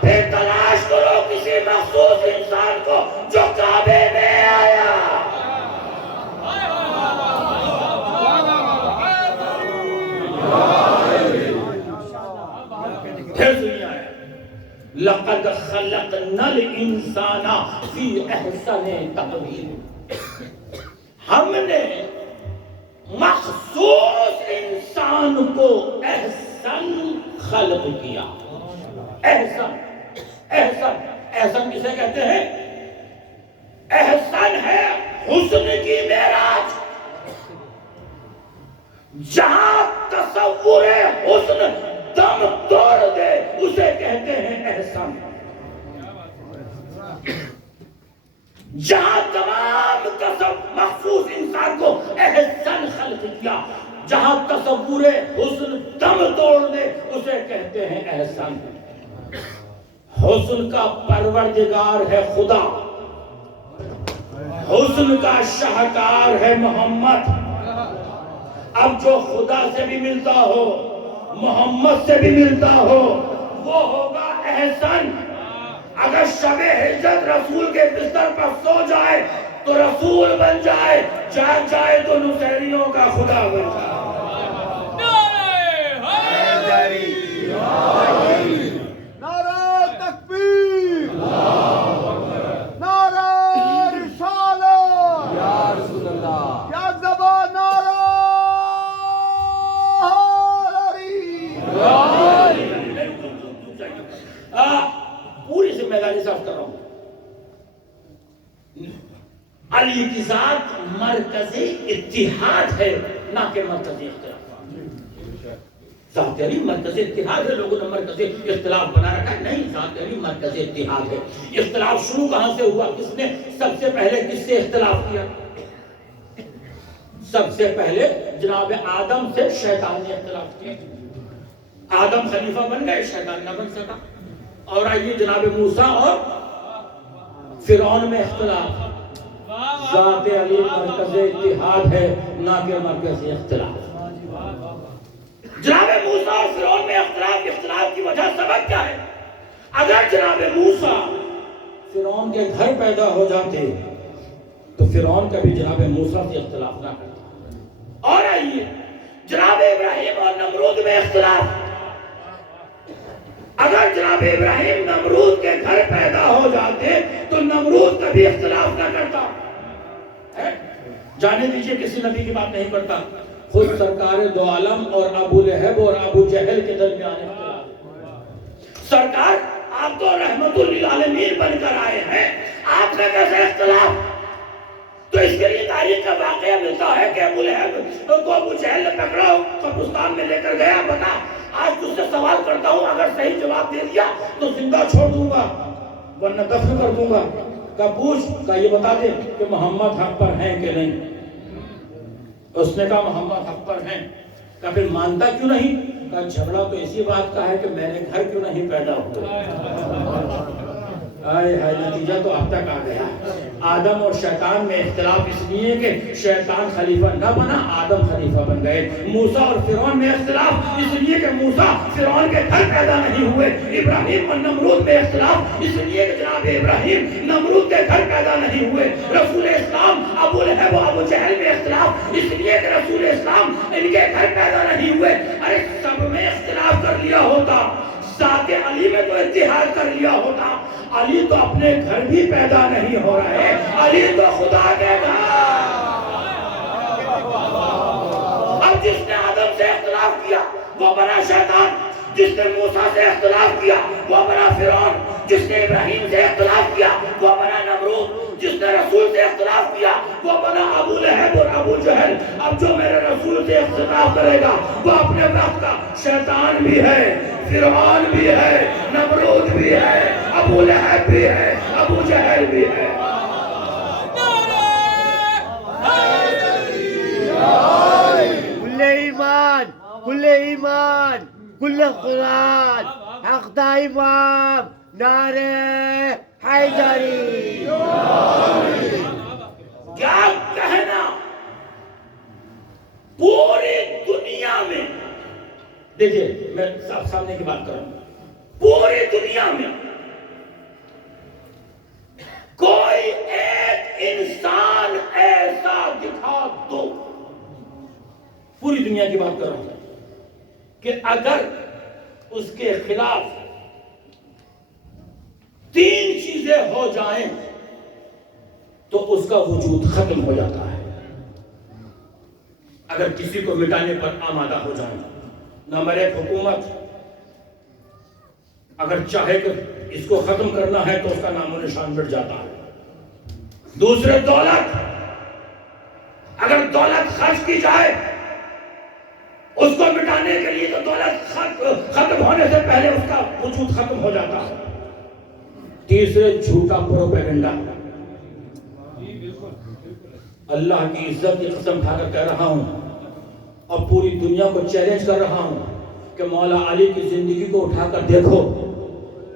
پھر تلاش کرو کسی مخصوص انسان کو جو کعبے میں آیا. پھر دنیا ہے لقد خلقنا الانسان فی احسن تقویم. ہم نے مخصوص انسان کو احسن خلق کیا. احسن، احسن، احسن کسے کہتے ہیں؟ احسن ہے حسن کی معراج. جہاں تصور حسن دم توڑ دے اسے کہتے ہیں احسن. جہاں تمام مخصوص انسان کو احسن خلق کیا، جہاں تصور حسن دم توڑ دے اسے کہتے ہیں احسن. حسن کا پروردگار ہے خدا، حسن کا شاہکار ہے محمد. اب جو خدا سے بھی ملتا ہو، محمد سے بھی ملتا ہو، وہ ہوگا احسن. اگر شب ہجرت رسول کے بستر پر سو جائے تو رسول بن جائے، جاگ جائے تو نصیریوں کا خدا بن جائے. نعرہ تکبیر، نعرہ رسالت، یا رسول اللہ، یا زبان نعرہ پوری ذمہ داری سے کر رہا ہوں. علی کی ذات مرکزی اتحاد ہے، نہ کہ مرکزی اختلاف. ذات علی مرکزی اتحاد ہے. لوگوں نے مرکزی اختلاف بنا رکھا ہے. نہیں، ذات علی مرکزی اتحاد ہے. اختلاف شروع کہاں سے ہوا؟ کس نے سب سے پہلے کس سے اختلاف کیا؟ سب سے پہلے جناب آدم سے شیطان نے اختلاف کیا. آدم خلیفہ بن گئے، شیطان نہ بن سکا. اور آئیے جناب موسیٰ اور فرعون میں اختلاف. ذات علی مرکز اتحاد ہے، نہ کہ مرکز اختلاف. جناب موسیٰ اور فرعون میں اختلاف کی وجہ سبب کیا ہے؟ اگر جناب موسیٰ فرعون کے گھر پیدا ہو جاتے تو فرعون کبھی جناب موسیٰ سے اختلاف نہ کرتا. اور آئیے جناب ابراہیم اور نمرود میں اختلاف. اگر جناب ابراہیم نمرود کے گھر پیدا ہو جاتے تو نمرود کبھی اختلاف نہ کرتا. جانے دیجئے کسی نبی کی بات نہیں کرتا. خود سرکار دو عالم اور ابو لہب اور ابو جہل کے درمیان اختلاف. سرکار آپ تو رحمت للعالمین بن کر آئے ہیں، آپ میں کیسے اختلاف؟ تو اس کے لیے تاریخ کا واقعہ ملتا ہے کہ ابو لہب کو ابو جہل نے پکڑا، قبرستان میں لے کر گیا. بتا، آج تجھ سے سوال کرتا ہوں، اگر صحیح جواب دے دیا تو زندہ چھوڑ دوں گا ورنہ دفن کر دوں گا. کہا پوچھ، کہا یہ بتا دے کہ محمد حق پر ہیں کہ نہیں. اس نے کہا محمد حق پر ہیں. کہا پھر مانتا کیوں نہیں؟ کہا جھگڑا تو اسی بات کا ہے کہ میں نے گھر کیوں نہیں پیدا ہوا۔ نتیجہ تو اب تک آ گیا۔ آدم اور شیطان میں اختلاف اس لیے کہ شیطان خلیفہ نہ بنا، آدم خلیفہ بن گئے۔ موسیٰ اور فرعون میں اختلاف اس لیے کہ موسیٰ فرعون کے گھر پیدا نہیں ہوئے۔ ابراہیم اور نمرود میں اختلاف اس لیے کہ جناب ابراہیم نمرود کے گھر پیدا نہیں ہوئے۔ رسول اسلام ابو لہب و ابو جہل میں اختلاف اس لیے کہ رسول اسلام ان کے گھر پیدا نہیں ہوئے۔ ارے سب میں اختلاف کر لیا ہوتا، ذات علی میں تو اتحاد کر لیا ہوتا۔ علی تو اپنے گھر بھی پیدا نہیں ہو رہے، علی تو خدا کے گھر۔ اب جس نے آدم سے اختلاف کیا وہ بنا شیطان، جس نے موسیٰ سے اختلاف کیا وہ بنا فرعون، جس نے ابراہیم سے اختلاف کیا وہ بنا نمرود، جس نے رسول سے اختلاف کیا وہ بنا ابو لہب اور ابو جہل۔ اب جو میرے رسول سے اختلاف کرے گا وہ اپنے وقت کا شیطان بھی ہے، فرعون بھی ہے، نمرود بھی ہے، ابو لہب بھی ہے، ابو جہل بھی ہے۔ کل ایمان، کل ایمان، کل قرآن، حق دا امام، نعرہ حیدری۔ کیا کہنا پوری دنیا میں، دیکھیے میں سامنے کی بات کروں، پوری دنیا میں کوئی ایک انسان ایسا دکھا دو، پوری دنیا کی بات کر رہا ہوں، کہ اگر اس کے خلاف 3 چیزیں ہو جائیں تو اس کا وجود ختم ہو جاتا ہے۔ اگر کسی کو مٹانے پر آمادہ ہو جائیں، نمبر 1 حکومت، اگر چاہے کہ اس کو ختم کرنا ہے تو اس کا نام و نشان مٹ جاتا ہے۔ دوسرے دولت، اگر دولت خرچ کی جائے اس کو مٹانے کے لیے تو دولت ختم ہونے سے پہلے اس کا وجود ختم ہو جاتا ہے۔ تیسرے جھوٹا پروپیگنڈا، اللہ کی عزت کی قسم کھا کر کہہ رہا ہوں اور پوری دنیا کو چیلنج کر رہا ہوں کہ مولا علی کی زندگی کو اٹھا کر دیکھو،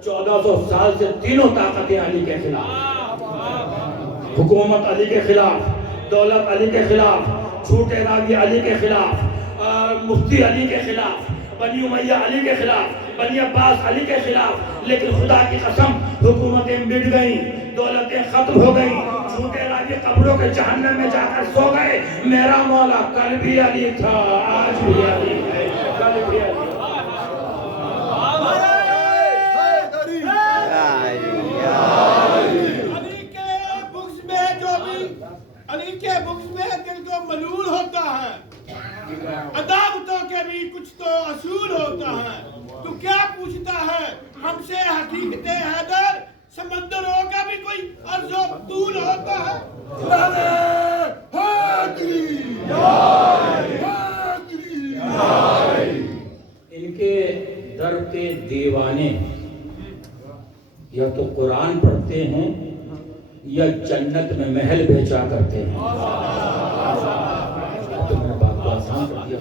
1400 سال سے تینوں طاقتیں علی کے خلاف، حکومت علی کے خلاف، دولت علی کے خلاف، جھوٹے راوی علی کے خلاف، مفتی علی کے خلاف، بنی امیہ علی کے خلاف، بنی عباس علی کے خلاف، لیکن خدا کی قسم حکومتیں مٹ گئیں، دولتیں ختم ہو گئیں، جھوٹے راوی قبروں کے جہنم میں جا کر سو گئے۔ میرا مولا کل بھی علی تھا، آج بھی علی ہے، کل بھی علی ہے۔ علی کے بغض میں دل کو ملول ہوتا ہے، عداوتوں کے بھی کچھ تو اصول ہوتا ہے۔ تو کیا پوچھتا ہے ہم سے حقیقت حیدر، سمندروں کا بھی کوئی عرض و طول ہوتا ہے۔ ان کے در کے دیوانے یا تو قرآن پڑھتے ہیں یا جنت میں محل بیچا کرتے ہیں۔ تو میں نے بات کو آسان کر دیا۔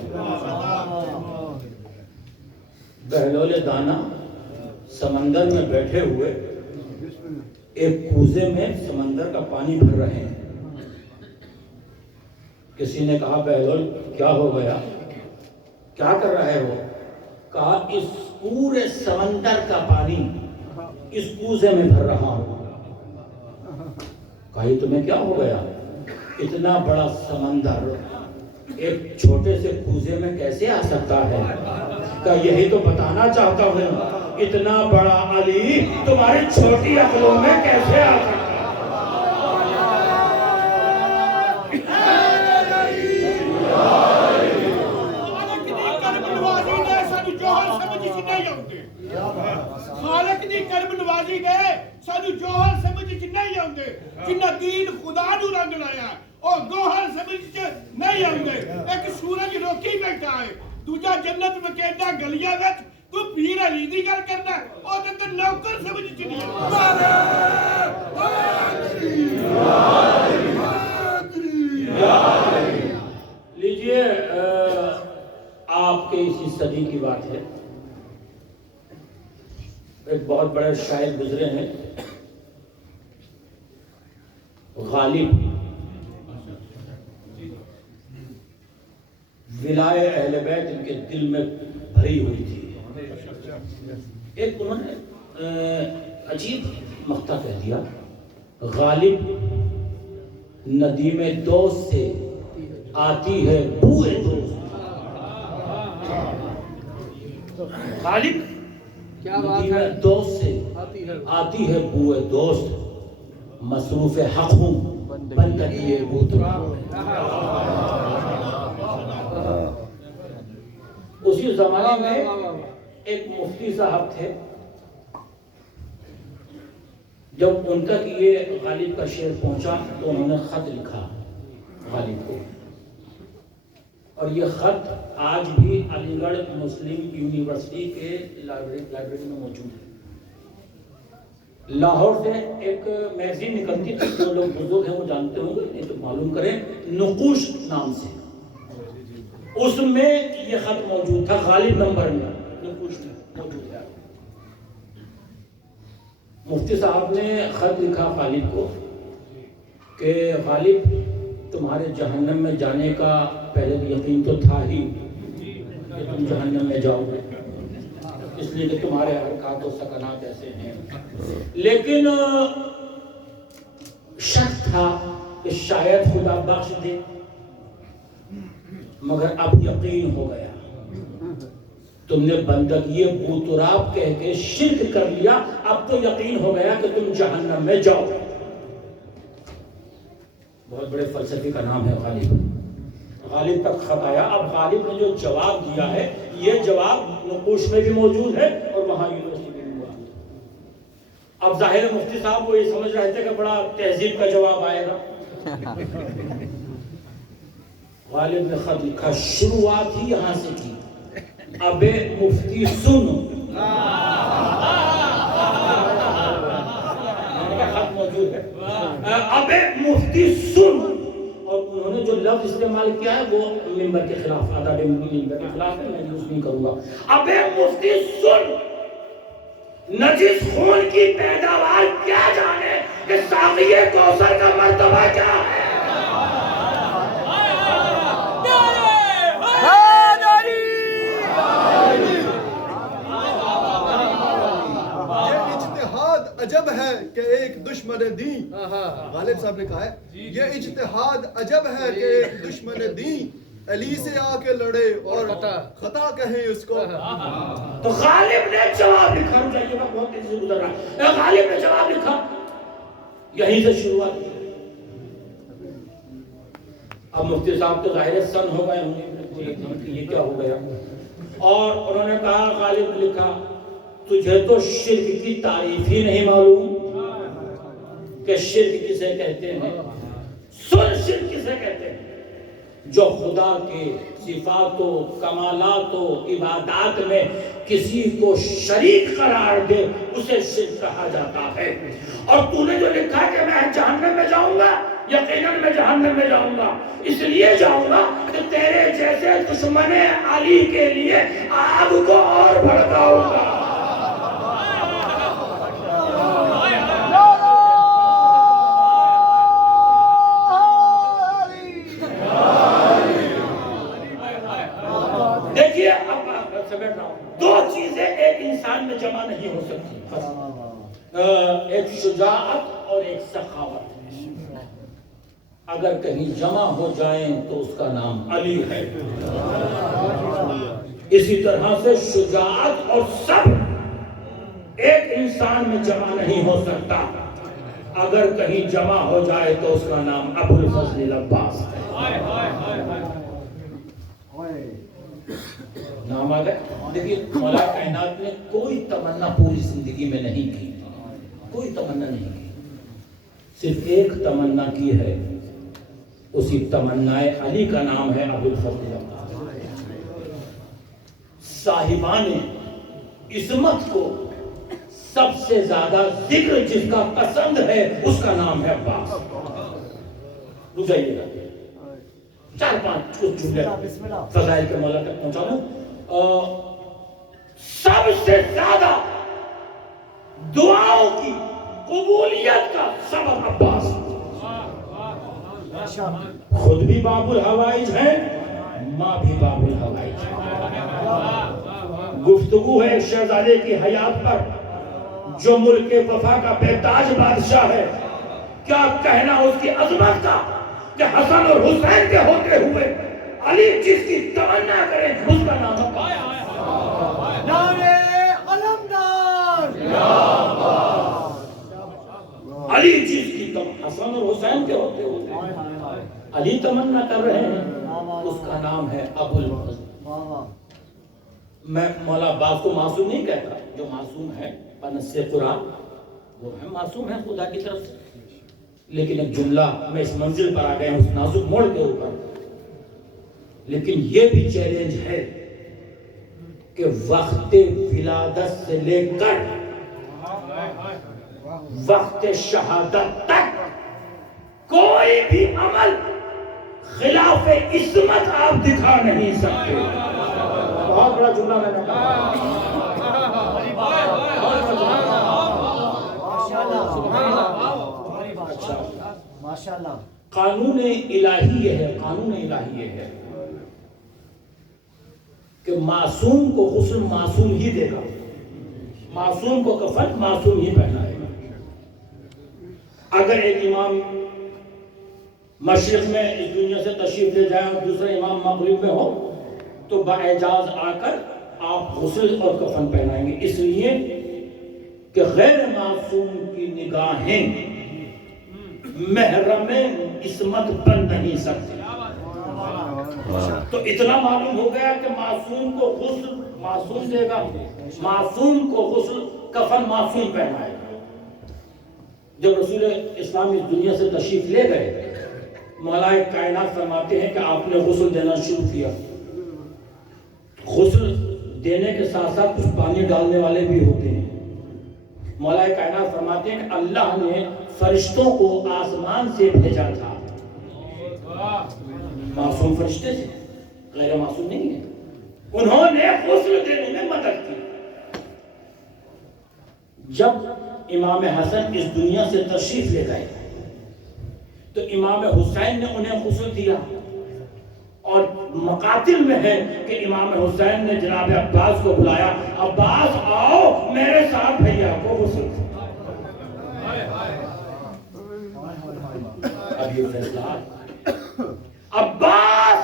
بہلول دانا سمندر میں بیٹھے ہوئے ایک کوزے میں سمندر کا پانی بھر رہے ہیں۔ کسی نے کہا بہلول کیا ہو گیا، کیا کر رہے ہو؟ کہا اس پورے سمندر کا پانی اس کوزے میں بھر رہا ہوں۔ کہا یہ تمہیں کیا ہو گیا، اتنا بڑا سمندر ایک چھوٹے سے کوزے میں کیسے آ سکتا ہے؟ کہا یہی تو بتانا چاہتا ہوں، اتنا بڑا علی تمہاری چھوٹی عقلوں میں کیسے آ سکتا ہے؟ خالق دی کرم نوازی گئے سانو جوہر سمجھ چ نہیں آندے، جنہ دین خدا نو رنگ لایا او گوہر سمجھ چ نہیں آندے۔ ایک سورج روکی بیٹھا ہے، دوجا جنت میں کہندا گلیاں وچ تو پیر علی دی گل کردا او تے نوکر سمجھ چ نہیں آندا۔ لیجئے بہت بڑے شاعر گزرے ہیں، غالب، ولائے اہل بیت ان کے دل میں بھری ہوئی تھی۔ ایک انہوں نے عجیب مقطع کہہ دیا، غالب ندیم دوست سے آتی ہے بوئے دوست۔ غالب ندیم دوست سے آتی ہے بوئے دوست، مصروف حق ہوں بندگی بوتراب۔ اسی زمانے میں ایک مفتی صاحب تھے، جب ان تک یہ غالب کا شعر پہنچا تو انہوں نے خط لکھا غالب کو، اور یہ خط آج بھی علی گڑھ مسلم یونیورسٹی کے لائبریری میں موجود ہے۔ لاہور سے ایک میگزین نکلتی تھی، جو لوگ بزرگ ہیں وہ جانتے ہوں گے، نہیں تو معلوم کریں، نقوش نام سے، اس میں یہ خط موجود تھا، غالب نمبر میں نقوش میں موجود ہے۔ مفتی صاحب نے خط لکھا غالب کو کہ غالب تمہارے جہنم میں جانے کا پہلے یقین تو تھا ہی کہ تم جہنم میں جاؤ گے، اس لیے کہ تمہارے حرکات و سکنات ایسے ہیں، لیکن شک تھا کہ شاید خدا بخش دے، مگر اب یقین ہو گیا، تم نے بندگی بوتراب کہہ کے شرک کر لیا، اب تو یقین ہو گیا کہ تم جہنم میں جاؤ۔ بہت بڑے فلسفی کا نام ہے غالب۔ غالب تک خط آیا، اب غالب نے جو جواب دیا ہے یہ جواب نقوش میں بھی موجود ہے اور وہاں یونیورسٹی میں بھی موجود ہے۔ اب ظاہر مفتی صاحب وہ یہ سمجھ رہے تھے کہ بڑا تہذیب کا جواب آئے گا۔ غالب نے خط لکھا، شروعات ہی یہاں سے کی، ابے مفتی سن۔ خط موجود ہے، ابے مفتی سن، اور انہوں نے جو لفظ استعمال کیا ہے وہ ممبر کے خلاف، آداب ممبر کے خلاف ہے، میں یوز نہیں کروں گا۔ ابے مفتی سن، نجس خون کی پیداوار کیا جانے کہ ساقی کوثر کا مرتبہ کیا ہے۔ عجب ہے کہ ایک دشمن دین، غالب صاحب نے کہا ہے یہ اجتہاد عجب ہے کہ ایک دشمن دین علی سے آ کے لڑے اور خطا کہیں اس کو۔ تو غالب نے جواب لکھا، جائیے گا بہت تیزی سے گزر رہا ہے، غالب نے جواب لکھا، یہیں سے شروعات کی۔ اب مفتی صاحب تو ظاہر سن ہو گئے ہوں گے، یہ کیا ہو گیا، اور انہوں نے کہا، غالب نے لکھا، تجھے تو شرک کی تعریف ہی نہیں معلوم کہ شرک کسے کہتے ہیں۔ سن، شرک کسے کہتے ہیں؟ جو خدا کے صفات و کمالات و عبادات میں کسی کو شریک قرار دے اسے شرک کہا جاتا ہے۔ اور تو نے جو لکھا کہ میں جہنم میں جاؤں گا، یقیناً میں جہنم میں جاؤں گا، اس لیے جاؤں گا کہ تیرے جیسے دشمن علی کے لیے آگ کو اور بھڑکاؤں گا۔ دیکھیے اب سمجھ رہا ہوں، دو چیزیں ایک انسان میں جمع نہیں ہو سکتی، ایک شجاعت اور ایک سخاوت۔ اگر کہیں جمع ہو جائیں تو اس کا نام علی ہے۔ اسی طرح سے شجاعت اور صبر ایک انسان میں جمع نہیں ہو سکتا، اگر کہیں جمع ہو جائے تو اس کا نام ابو الفضل عباس ہے۔ نام آ گئے۔ دیکھیے مولا کائنات نے کوئی تمنا پوری زندگی میں نہیں کی، کوئی تمنا نہیں کی، صرف ایک تمنا کی ہے، اسی تمنا علی کا نام ہے ابو الفضل عباس۔ صاحبان عصمت کو سب سے زیادہ ذکر جس کا پسند ہے اس کا نام ہے عباس۔ رک جائیے گا، چار پانچ کچھ جملے فضائل کے مولا تک پہنچا۔ سب سے زیادہ ذکر جس کا پسند ہے اس کا نام ہے عباس۔ رک جائیے گا، چار پانچ کچھ جملے فضائل کے مولا تک پہنچا۔ سب سے زیادہ ذکر جس کا پسند ہے اس کا نام ہے عباس۔ رک جائیے گا، چار پانچ کچھ جملے فضائل کے مولا تک پہنچا۔ سب سے زیادہ دعاؤں کی قبولیت کا سبب عباس. خود بھی باب الحوائج ہیں، ماں بھی باب الحوائج ہے. گفتگو ہے ایک شہزادے کی حیات پر جو ملک وفا کا بے تاج بادشاہ ہے. کیا کہنا اس کی عظمت کا کہ حسن اور حسین کے ہوتے ہوئے علی جس کی تمنا کریں اس کا نام نعرے علمدار. علی جس کی حسن اور حسین کے ہوتے ہوئے علی تمنا کر رہے ہیں اس کا نام ہے ابو الفضل. میں مولا عباس کو معصوم نہیں کہتا، جو معصوم ہے بنص قرآن وہ ہے معصوم ہے خدا کی طرف سے. لیکن ایک جملہ میں اس منزل پر آ گئے اس نازک موڑ کے اوپر. لیکن یہ بھی چیلنج ہے کہ وقت ولادت سے لے کر وقت شہادت تک کوئی بھی عمل خلاف عصمت آپ دکھا نہیں سکتے. بہت بڑا جملہ میں نے کہا. ماشاءاللہ. قانون الہی یہ ہے، قانون الہی یہ ہے کہ معصوم کو غسل معصوم ہی دے گا، معصوم کو کفن معصوم ہی پہنائے گا. اگر ایک امام مشرق میں اس دنیا سے تشریف لے جائے اور دوسرا امام مغرب میں ہو تو باعجاز آ کر آپ غسل اور کفن پہنائیں گے، اس لیے کہ غیر معصوم کی نگاہیں محرم عصمت بن نہیں سکتی. تو اتنا معلوم ہو گیا کہ معصوم کو غسل معصوم دے گا، معصوم کو غسل کفن معصوم پہنائے گا. جب رسول اسلام اس دنیا سے تشریف لے گئے مولائے کائنات فرماتے ہیں کہ آپ نے غسل دینا شروع کیا. غسل دینے کے ساتھ ساتھ کچھ پانی ڈالنے والے بھی ہوتے ہیں. مولائے کائنات فرماتے ہیں کہ اللہ نے فرشتوں کو آسمان سے بھیجا تھا. معصوم فرشتے تھے، غیر معصوم نہیں ہے. انہوں نے غسل دینے میں مدد کی. جب امام حسن اس دنیا سے تشریف لے گئے تو امام حسین نے انہیں غسل دیا. اور مقاتل میں ہے کہ امام حسین نے جناب عباس کو بلایا، عباس آؤ میرے ساتھ بھیا کو غسل دیا. اب یہ فیصلہ عباس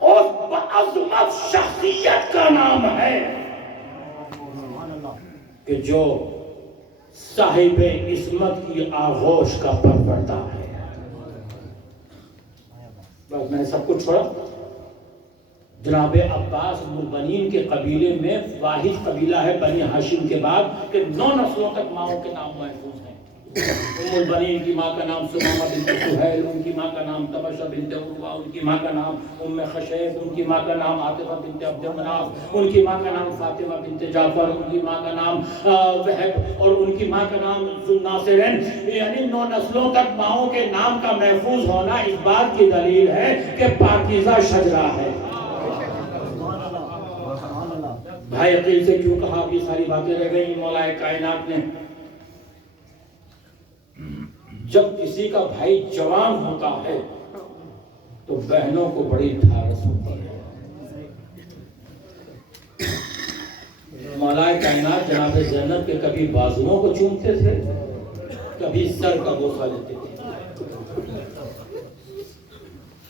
اس بعظمت شخصیت کا نام ہے کہ جو صاحب عصمت کی آغوش کا پروردہ ہے. بس میں نے سب کچھ چھوڑا. جناب عباس مربنین کے قبیلے میں واحد قبیلہ ہے بنی ہاشم کے بعد کہ 9 نسلوں تک ماؤں کے نام محفوظ ہیں. ام البنین کی ماں کا نام سمامہ بنت سہیل، ان کی ماں کا نام طبشہ بنت عروہ، ان کی ماں کا نام ام خشیف، ان کی ماں کا نام عاطفہ بنت عبد مناف، ان کی ماں کا نام فاطمہ بنت جعفر، ان کی ماں کا نام وہب، اور ان کی ماں کا نام ذو الناصرین. یعنی 9 نسلوں تک ماؤں کے نام کا محفوظ ہونا اس بات کی دلیل ہے کہ پاکیزہ شجرہ ہے. بھائی عقیل سے کیوں کہا یہ ساری باتیں رہ گئی. مولا کائنات نے جب کسی کا بھائی جوان ہوتا ہے تو بہنوں کو بڑی ڈھارس ہوتی ہے. مولا کائنات جناب زینب کے کبھی بازوؤں کو چومتے تھے، کبھی سر کا بوسہ لیتے تھے.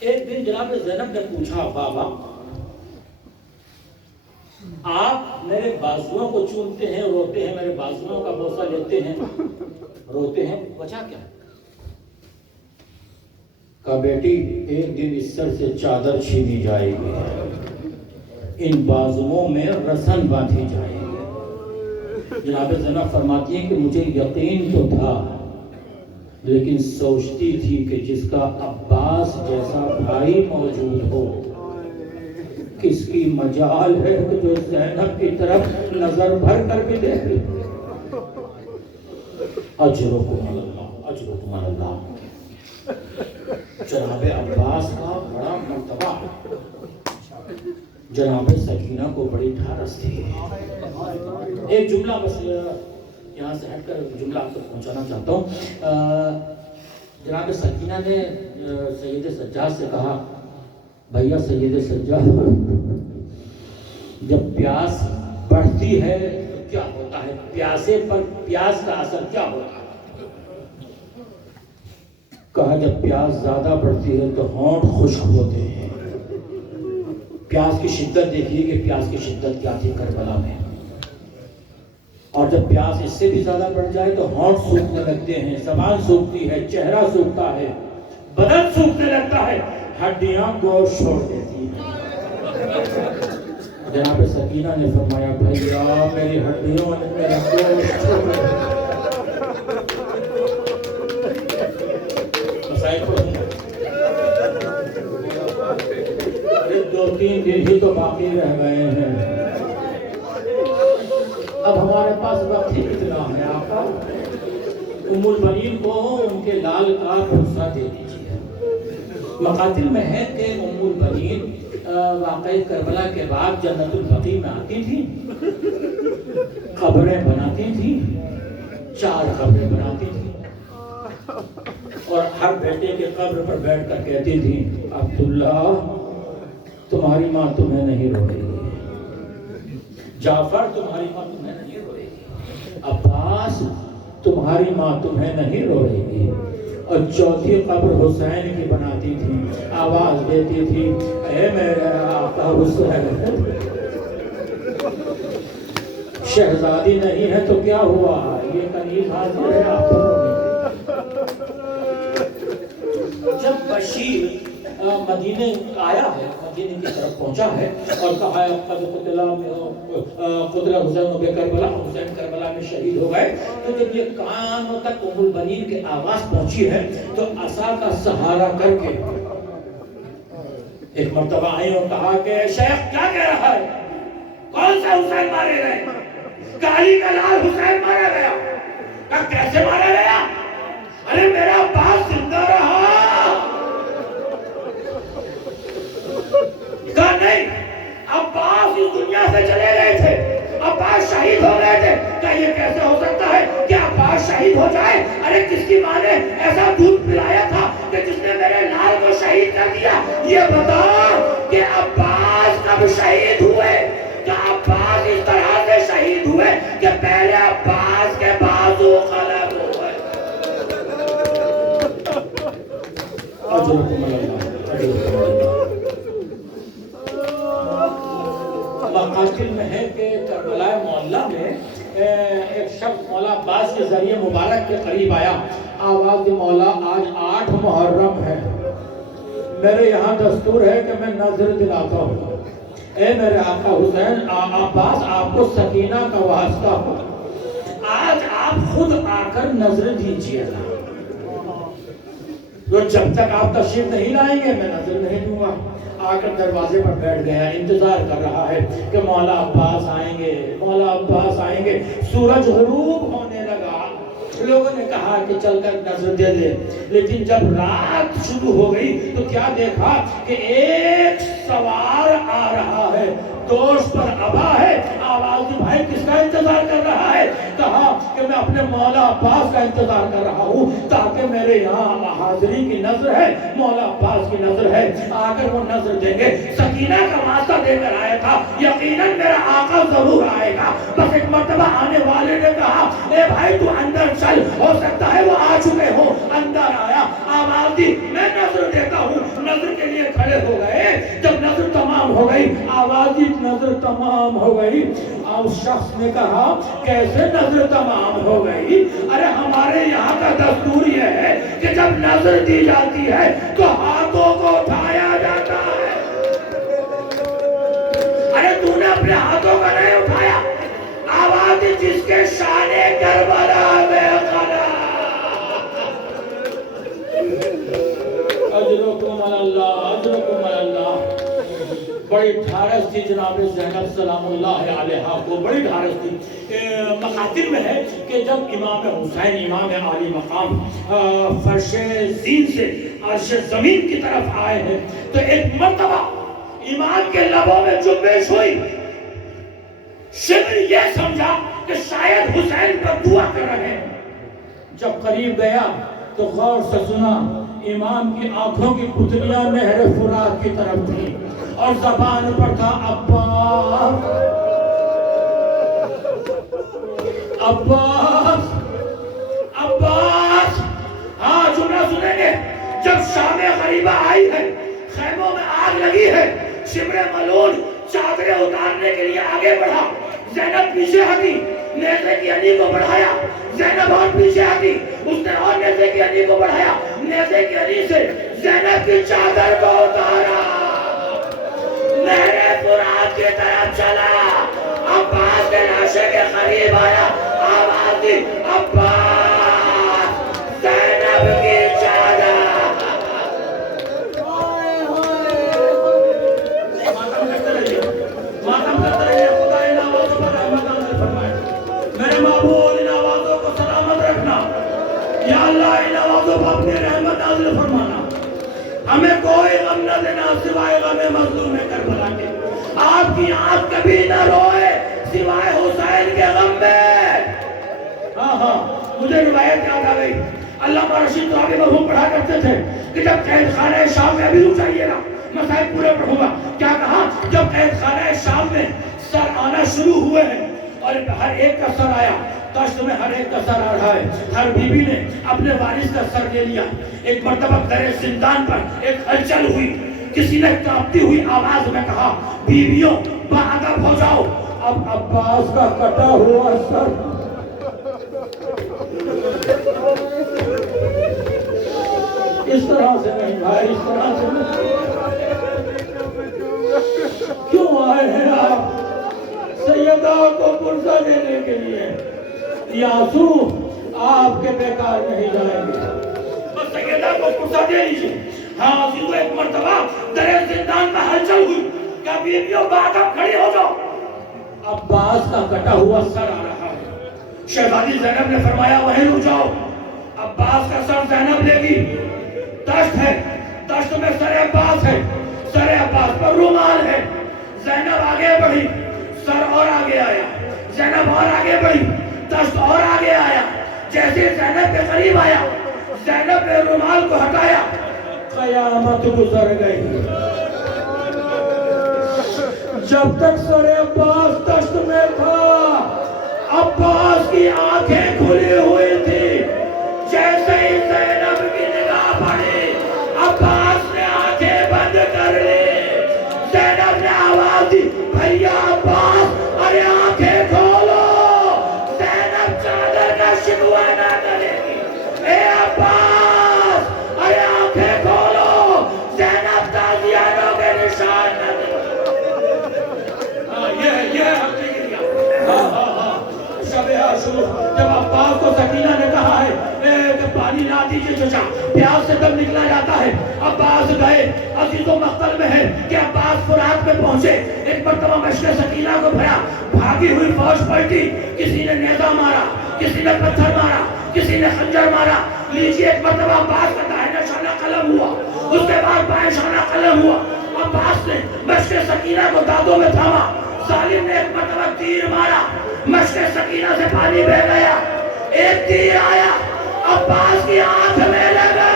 ایک دن جناب زینب نے پوچھا، بابا آپ میرے بازوؤں کو چومتے ہیں، روتے ہیں، میرے بازوؤں کا بوسہ لیتے ہیں، روتے ہیں، وجہ کیا؟ کہا بیٹی ایک دن اس سر سے چادر چھینی جائے گی، ان بازوؤں میں رسن باندھی جائے گی. جناب زینب فرماتی ہیں کہ مجھے یقین تو تھا لیکن سوچتی تھی کہ جس کا عباس جیسا بھائی موجود ہو کس کی مجال ہے کہ جو زینب کی طرف نظر بھر کر کے دیکھے. اجرکم اللہ، اجرکم اللہ. جناب عباس کا بڑا مرتبہ ہے. جناب سکینہ کو بڑی ڈھارس تھی. ایک جملہ بس یہاں سے ہٹ کر جملہ آپ تک پہنچانا چاہتا ہوں. جناب سکینہ نے سید سجاد سے کہا بھیا سید سجاد جب پیاس بڑھتی ہے تو کیا ہوتا ہے؟ پیاسے پر پیاس کا اثر کیا ہوتا ہے؟ کہا جب پیاس زیادہ بڑھتی ہے تو ہونٹ خشک ہوتے ہیں. پیاس کی شدت دیکھیے کہ پیاس کی شدت کیا تھی کربلا میں. اور جب پیاس اس سے بھی زیادہ بڑھ جائے تو ہونٹ سوکھنے لگتے ہیں، زبان سوکھتی ہے، چہرہ سوکھتا ہے، بدن سوکھنے لگتا ہے، ہڈیاں گوشت چھوڑ دیتی ہیں. جناب سکینہ نے فرمایا بھیا میری ہڈیوں نے میرا گوشت چھوڑ دیا. دو تین دن ہی تو باقی رہ گئے ہیں، اب ہمارے پاس وقت ہی کتنا ہے آقا. ام البنین کو ان کے لال کا بھروسہ دے دیجیے. مقاتل میں ہے کہ ام البنین واقعی کربلا کے بعد جنت البقیع میں آتی تھی، قبریں بناتی تھی، 4 قبریں بناتی تھی اور ہر بیٹے کے قبر پر بیٹھ کر کہتی تھی عبداللہ تمہاری ماں تمہیں نہیں روئے گی، جعفر تمہاری ماں تمہیں نہیں روئے گی، عباس تمہاری ماں تمہیں نہیں روئے گی. اور 4تھی قبر حسین کی بناتی تھی، آواز دیتی تھی اے میرے آقا حسین شہزادی نہیں ہے تو کیا ہوا، یہ کنیز حاضر ہے آپ کو. جب بشیر مدینے آیا ہے، مدینے کی طرف پہنچا ہے اور کہا ہے قد قتل حسین بے کربلا، حسین کربلا میں شہید ہو گئے، تو جب یہ کانوں تک ام البنین کی آواز پہنچی ہے تو عصا کا سہارا کر کے ایک مرتبہ آئی اور کہا کہ شیخ کیا کہہ رہا ہے، کون سا حسین مارے گئے؟ کالی کا لال حسین مارا گیا. کہا کیسے مارا گیا؟ ارے میرا باپ زندہ رہا. کہا نہیں، عباس اس دنیا سے چلے گئے تھے، عباس شہید ہو گئے تھے. کہا یہ کیسے ہو سکتا ہے کہ عباس شہید ہو جائے؟ ارے جس کی ماں نے ایسا دودھ پلایا تھا کہ جس نے میرے لال کو شہید کر دیا، یہ بتا کہ عباس کب شہید ہوئے؟ کہ عباس اس طرح سے شہید ہوئے کہ پہلے عباس کے بازو قلم ہوئے. اجرکم اللہ، اجرکم اللہ. مقاتل میں ہے کہ کربلا معلیٰ میں ایک شخص مولا عباس کے ذریعے مبارک کے قریب آیا، آواز دی مولا آج 8 محرم ہے، میرے یہاں دستور ہے کہ میں نظر دلاتا ہوں. اے میرے آقا حسین عباس آپ کو سکینہ کا واسطہ ہو، آج آپ خود آ کر نظر دیجیے گا. تو جب تک آپ تشریف نہیں لائیں گے میں نظر نہیں دوں گا. آ کر دروازے پر بیٹھ گیا، انتظار کر رہا ہے کہ مولا عباس آئیں گے، مولا عباس آئیں گے. سورج غروب ہونے لگا، لوگوں نے کہا کہ چل کر نظر دے دے، لیکن جب رات شروع ہو گئی تو کیا دیکھا کہ ایک سوار آ رہا ہے، دوش پر ابا ہے. آواز دی بھائی کس کا انتظار کر رہا ہے؟ کہا کہ میں اپنے مولا عباس کا انتظار کر رہا ہوں تاکہ میرے یہاں حاضری کی نظر ہے، مولا عباس کی نظر ہے، آ کر وہ نظر دیں گے. سکینہ کا واسطہ دے کر آیا تھا، یقیناً میرا آقا ضرور آئے گا. بس ایک مرتبہ آنے والے نے کہا اے بھائی تو اندر چل، ہو سکتا ہے وہ آ چکے ہو. اندر آیا، آواز دی میں نظر دیتا ہوں. نظر کے لیے کھڑے ہو گئے. جب نظر تمام ہو گئی، آواز دی نظر تمام ہو گئی. اس شخص نے کہا کیسے نظر تمام ہو گئی؟ ارے ہمارے یہاں کا دستور یہ ہے کہ جب نظر دی جاتی ہے تو ہاتھوں کو اٹھایا جاتا ہے. ارے تو نے اپنے ہاتھوں کا نہیں اٹھایا. آواز جس کے شان کربلا میں خلا. اجرکم اللہ، اجرکم اللہ. بڑی ڈھارس تھی جناب زینب سلام اللہ علیہا کو، بڑی ڈھارس تھی. مقاتل میں ہے کہ جب امام حسین امام عالی مقام فرش زین سے عرش زمین کی طرف آئے ہیں تو ایک مرتبہ ایمان کے لبوں میں جنبش ہوئی. شمر یہ سمجھا کہ شاید حسین پر دعا کر رہے ہیں. جب قریب گیا تو غور سے سنا امام کی آنکھوں کی پتلیاں نہر فرات کی طرف تھی اور زبان پر تھا عباس عباس عباس. ہاں جملہ سنیں گے. جب شام غریبہ آئی ہے, خیموں میں آگ لگی ہے, شمر ملعون چادریں اتارنے کے لیے آگے بڑھا. زینب پیچھے ہٹی, نیزے کی علی کو بڑھایا. زینب اور پیچھے ہٹی, اس نے اور نیزے کی علی کو بڑھایا. نیزے کی علی سے زینب کی چادر کو اتارا, نہر فرات کی طرف چلا. عباس کے لاشے کے قریب آیا, آواز دی عباس, زینب کی چادر. ماتم کرتے رہیے. خدا ان آوازوں پر رحمت نازل فرمائے. میرے معبود ان آوازوں کو سلامت رکھنا. یا اللہ ان آوازوں پر اپنی رحمت نازل فرمانا. ہمیں کوئی غم نہ دینا سوائے غم مظلوم کربلا کے. آپ کی آنکھ کبھی نہ روئے سوائے حسین کے غم میں. ہاں مجھے روایت یاد آ گئی. علامہ رشید زوابی مرحوم پڑھا کرتے تھے کہ جب قید خانہ شام میں, ابھی چاہیے گا مسائل پورے پڑھوں گا, کیا کہا, جب قید خانہ شام میں سر آنا شروع ہوئے ہیں اور ہر ایک کا سر آیا, تشت میں ہر ایک کا سر آ رہا ہے. ہر بیوی نے اپنے وارث کا سر لے لیا. ایک مرتبہ در زندان پر ایک ہلچل ہوئی. کسی نے کانپتی ہوئی آواز میں کہا, بیویوں باادب ہو جاؤ, اب عباس کا کٹا ہوا سر. اس طرح سے نہیں بھائی, اس طرح سے نہیں. کیوں آئے ہیں آپ سیدہ کو پرسہ دینے کے لیے؟ یہ آنسو آپ کے بیکار نہیں جائیں گے. بس سیدہ کو پرسہ دے لیجیے. ہاں عزیزو, ایک مرتبہ در زندان میں ہلچل ہوئی. کیا بیویوں باادب کھڑی ہو جاؤ, عباس کا کٹا ہوا سر آ رہا ہے. شہزادی زینب نے فرمایا وہیں رک جاؤ, عباس کا سر زینب لے گی. دشت ہے, دشت میں سر عباس ہے, سر عباس پر رومال ہے. زینب آگے بڑھی, سر اور آگے آیا. زینب اور آگے بڑھی, دشت اور آگے آیا. جیسے زینب کے قریب آیا, زینب نے رومال کو ہٹایا, قیامت گزر گئی. جب تک سر عباس دشت میں تھا, عباس کی آنکھیں کھلی ہوئی تھی. جیسے ہی زینب کی نگاہ پڑی, عباس نے آنکھیں بند کر لی. زینب نے آواز دی, بھیا عباس, ارے آنکھیں کھولو. زینب چادر کا شکوہ نہ کرے گی. اے عباس, ارے آنکھیں کھولو. زینب تازیانوں کے نشان نہ دے. یہ شب عاشور جب عباس کو سکینہ نے کہا ہے کہ پانی نہ دیجیے چچا, پیاس سے دم نکلا جاتا ہے. عباس گئے. عزیزوں مقتل میں ہے کہ عباس فرات میں پہنچے. ایک مرتبہ مشق سکینہ کو بھرا, بھاگی ہوئی فوج پلٹی. کسی نے نیزہ مارا, کسی نے پتھر مارا, کسی نے خنجر مارا. لیجیے, ایک مرتبہ عباس کا داہنا شانہ قلم ہوا, اس کے بعد بائیں شانہ قلم ہوا. عباس نے مشق سکینہ کو دانتوں میں تھاما. ظالم نے ایک مرتبہ تیر مارا, مشق سکینہ سے پانی بہ گیا. ایک تیر آیا, عباس کی آنکھ میں لگا.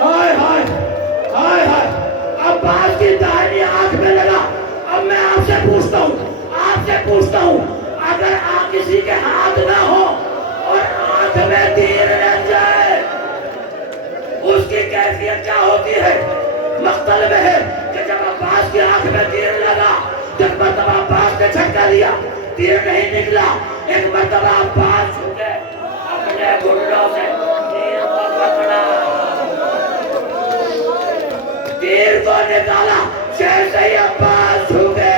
ہائے ہائے ہائے ہائے, عباس کی دائنی آنکھ میں لگا. اب میں آپ سے پوچھتا ہوں, اگر کسی کے ہاتھ نہ ہو اور آنکھ میں تیر لگ جائے, اس کی کیفیت کیا ہوتی ہے؟ مقتل میں ہے کہ جب عباس کی آنکھ میں تیر لگا, جب مرتبہ عباس نے جھٹکا دیا, تیر نہیں نکلا. ایک مرتبہ عباس جھکے, اپنے گھٹنوں سے تیر کو پکڑا, تیر کو نکالا. جیسے ہی عباس جھکے,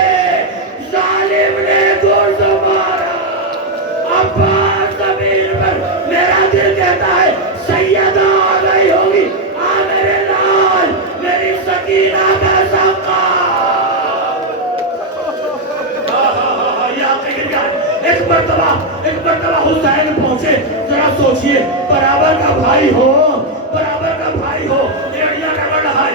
ظالم نے گرز مارا. عباس زمین پر, میرا دل کہتا ہے سیدہ آ گئی ہوگی. آ میرے لال, میری سکینہ کا سقا. ایک مرتبہ حسین پہنچے. ذرا سوچئے, برابر کا بھائی ہو, ایڑیاں رگڑ رہا ہے.